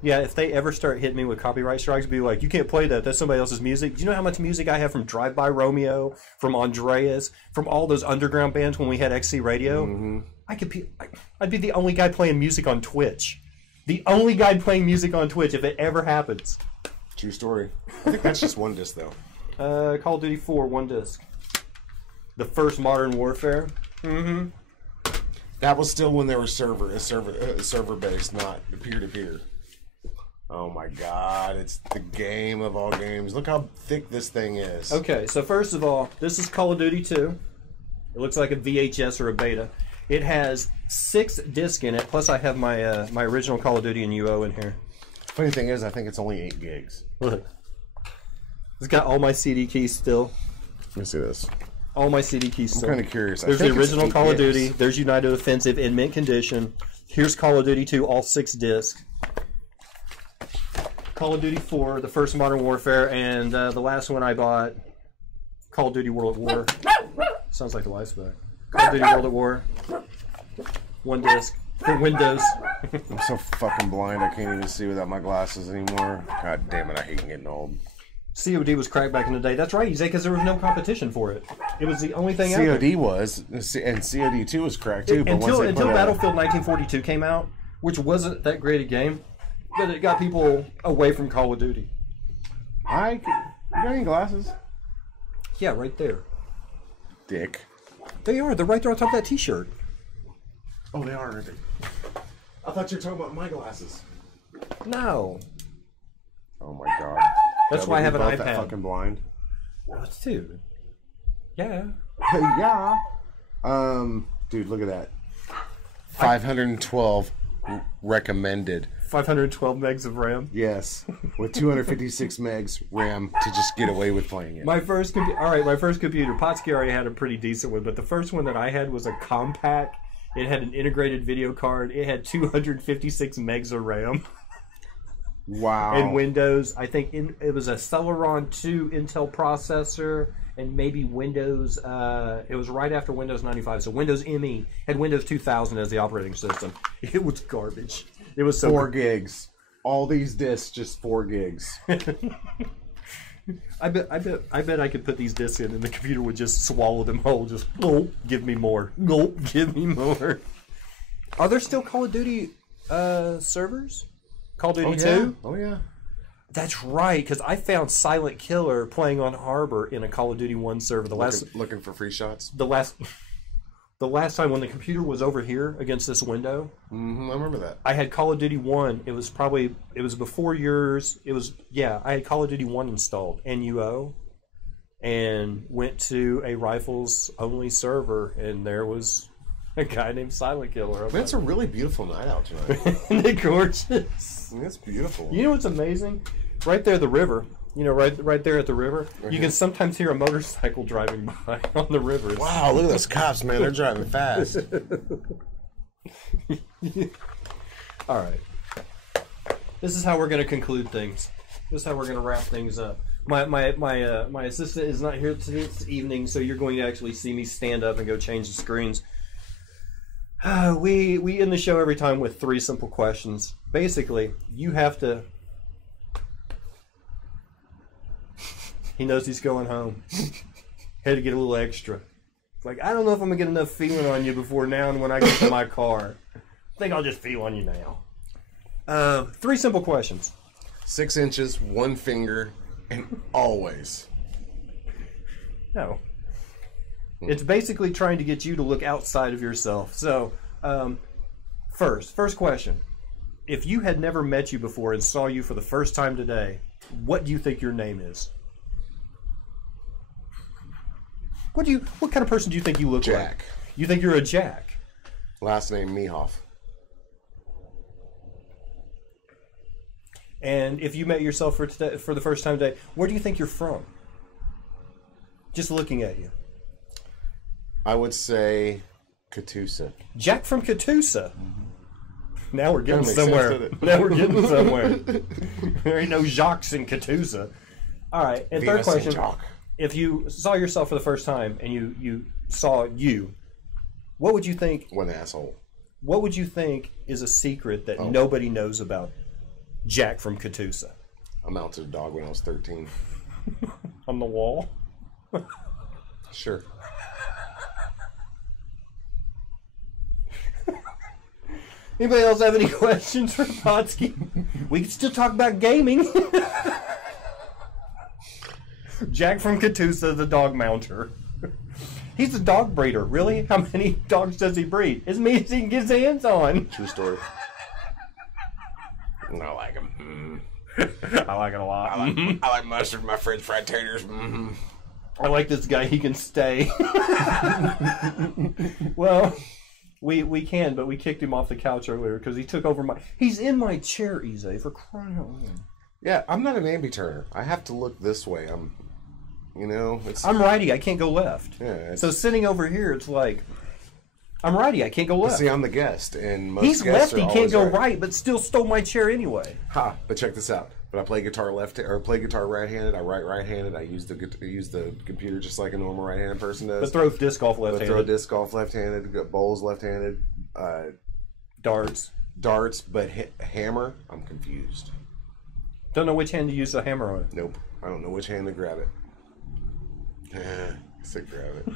Yeah, if they ever start hitting me with copyright strikes, be like, you can't play that. That's somebody else's music. Do you know how much music I have from Drive By Romeo, from Andreas, from all those underground bands when we had XC Radio? Mm-hmm. I'd be the only guy playing music on Twitch. The only guy playing music on Twitch if it ever happens. True story. I think that's just 1 disc, though. Call of Duty 4, 1 disc. The first Modern Warfare. Mm-hmm. That was still when they were server-based, not peer-to-peer. Oh my god, it's the game of all games. Look how thick this thing is. Okay, so first of all, this is Call of Duty 2. It looks like a VHS or a beta. It has 6 discs in it, plus I have my my original Call of Duty and UO in here. Funny thing is, I think it's only 8 gigs. Look. It's got all my CD keys still. Let me see this. All my CD keys still. I'm kind of curious. There's the original Call of Duty. There's United Offensive in mint condition. Here's Call of Duty 2, all 6 discs. Call of Duty 4, the first Modern Warfare, and the last one I bought, Call of Duty World at War. Sounds like the wife's back. Call of Duty World at War. 1 disc for Windows. I'm so fucking blind I can't even see without my glasses anymore. God damn it, I hate getting old. COD was cracked back in the day. That's right, Jose, because there was no competition for it. It was the only thing out there. COD was, and COD 2 was cracked too. But until Battlefield 1942 came out, which wasn't that great a game, but it got people away from Call of Duty. You got any glasses? Yeah, right there. Dick. They are. They're right there on top of that T-shirt. Oh, they are, aren't they? I thought you were talking about my glasses. No. Oh my god. That's why I have an iPad. That fucking blind. What, dude? Yeah. Yeah. Dude, look at that. 512 recommended. 512 megs of RAM. Yes, with 256 megs RAM to just get away with playing it. My first computer, Potski already had a pretty decent one, but the first one that I had was a compact. It had an integrated video card. It had 256 megs of RAM. Wow. And Windows, I think it was a Celeron 2 Intel processor, and maybe Windows, it was right after Windows 95, so Windows ME had Windows 2000 as the operating system. It was garbage. It was so 4 gigs. All these discs, just 4 gigs. I bet I could put these discs in and the computer would just swallow them whole. Just gulp, give me more. Gulp, give me more. Are there still Call of Duty servers? Call of Duty 2? Oh yeah. That's right, because I found Silent Killer playing on Harbor in a Call of Duty 1 server. Looking for free shots. The last time when the computer was over here against this window. I remember that. I had Call of Duty 1. It was before yours. I had Call of Duty 1 installed, NUO, and went to a rifles only server, and there was a guy named Silent Killer. Man, it's a really beautiful night out tonight. Isn't it gorgeous? It's beautiful. You know what's amazing? Right there, the river. You know, right there at the river, you can sometimes hear a motorcycle driving by on the river. Wow, look at those cops, man. They're driving fast. All right. This is how we're going to conclude things. This is how we're going to wrap things up. My assistant is not here this evening, so you're going to actually see me stand up and go change the screens. We end the show every time with 3 simple questions. Basically, you have to... He knows he's going home. Had to get a little extra. It's like, I don't know if I'm going to get enough feeling on you before now and when I get to my car. I think I'll just feel on you now. 3 simple questions. 6 inches, 1 finger, and always. No. It's basically trying to get you to look outside of yourself. So, first question. If you had never met you before and saw you for the first time today, what do you think your name is? What kind of person do you think you look like? Jack. You think you're a Jack? Last name Mehoff. And if you met yourself for the first time today, where do you think you're from? Just looking at you. I would say Catoosa. Jack from Catoosa. Mm-hmm. Now we're getting somewhere. Now we're getting somewhere. There ain't no Jacques in Catoosa. All right. And third question. If you saw yourself for the first time and you saw you, what would you think? One asshole. What would you think is a secret that nobody knows about Jack from Catoosa? I mounted a dog when I was 13. On the wall? Sure. Anybody else have any questions for Potski? We can still talk about gaming. Jack from Catoosa, the dog mounter. He's a dog breeder. Really? How many dogs does he breed? As many as he can get his hands on. True story. I like him. I like it a lot. I like mustard in my French fried taters. I like this guy. He can stay. Well, we can, but we kicked him off the couch earlier because he took over my... He's in my chair, Ize, for crying out loud. Yeah, I'm not an ambi-turner. I have to look this way. I'm righty. I can't go left. Yeah, so sitting over here, it's like... I'm righty. I can't go left. See, I'm the guest, and most He's guests lefty. are Can't go right, but still stole my chair anyway. Ha! But check this out. When I play guitar play guitar right-handed, I write right-handed. I use the computer just like a normal right-handed person does. But throw disc golf left-handed. Throw disc golf left-handed. Got bowls left-handed. Darts, but hammer. I'm confused. Don't know which hand to use the hammer on. Nope. I don't know which hand to grab it. Sick grab it.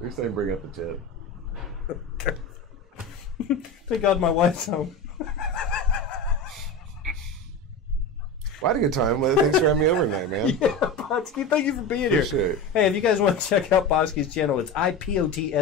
You're saying bring up the tip. Thank God my wife's home. Well, I had a good time. Thanks for having me over tonight, man. Yeah, Potski, thank you for being here. It. Hey, if you guys want to check out Potski's channel, it's ipotskii.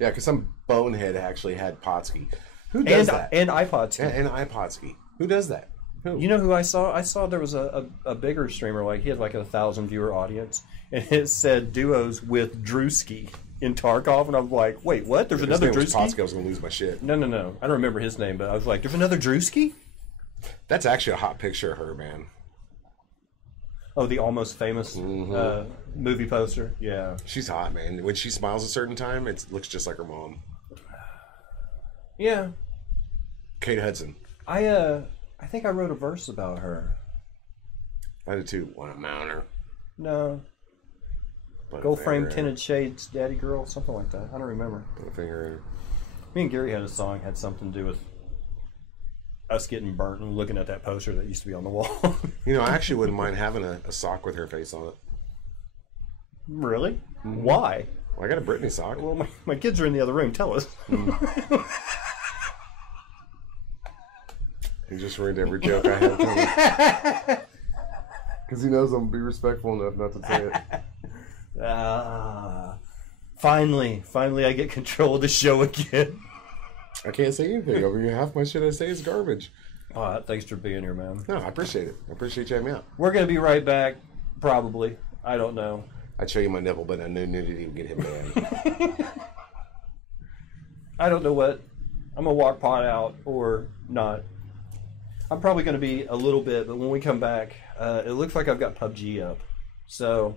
Yeah, because some bonehead actually had Potski. Who does that? And iPodski. And iPodski. Who does that? Who? You know who I saw? I saw there was a bigger streamer, like he had like 1,000 viewer audience, and it said duos with Drewski in Tarkov, and I was like, wait, what? There's another Drewski? Potski, I was going to lose my shit. No. I don't remember his name, but I was like, there's another Drewski? That's actually a hot picture of her, man. Oh, the Almost Famous movie poster? Yeah. She's hot, man. When she smiles a certain time, it looks just like her mom. Yeah. Kate Hudson. I think I wrote a verse about her. I did too. Want to mount her? No. Gold frame tinted shades, daddy girl, something like that. I don't remember. Put a finger in her. Me and Gary had a song had something to do with us getting burnt and looking at that poster that used to be on the wall. You know, I actually wouldn't mind having a sock with her face on it. Really? Why? Well, I got a Britney sock. Well, my kids are in the other room. Tell us. He just ruined every joke I had coming. Because he knows I'm going to be respectful enough not to say it. Finally I get control of the show again. I can't say anything over here. Half my shit I say is garbage. Thanks for being here, man. No, I appreciate it. I appreciate you having me out. We're going to be right back, probably. I don't know. I'd show you my nipple, but I knew nudity would get him banned. I don't know what. I'm going to walk Pot out or not. I'm probably going to be a little bit, but when we come back, it looks like I've got PUBG up. So,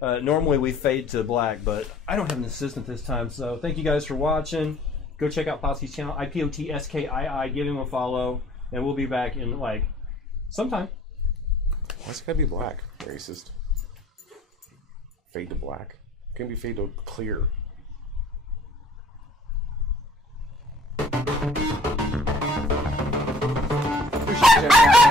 normally we fade to black, but I don't have an assistant this time. So, thank you guys for watching. Go check out Potski's channel, ipotskii. Give him a follow, and we'll be back in, like, sometime. Why's it got to be black? Racist. Fade to black. Can't be fade to clear. We should check out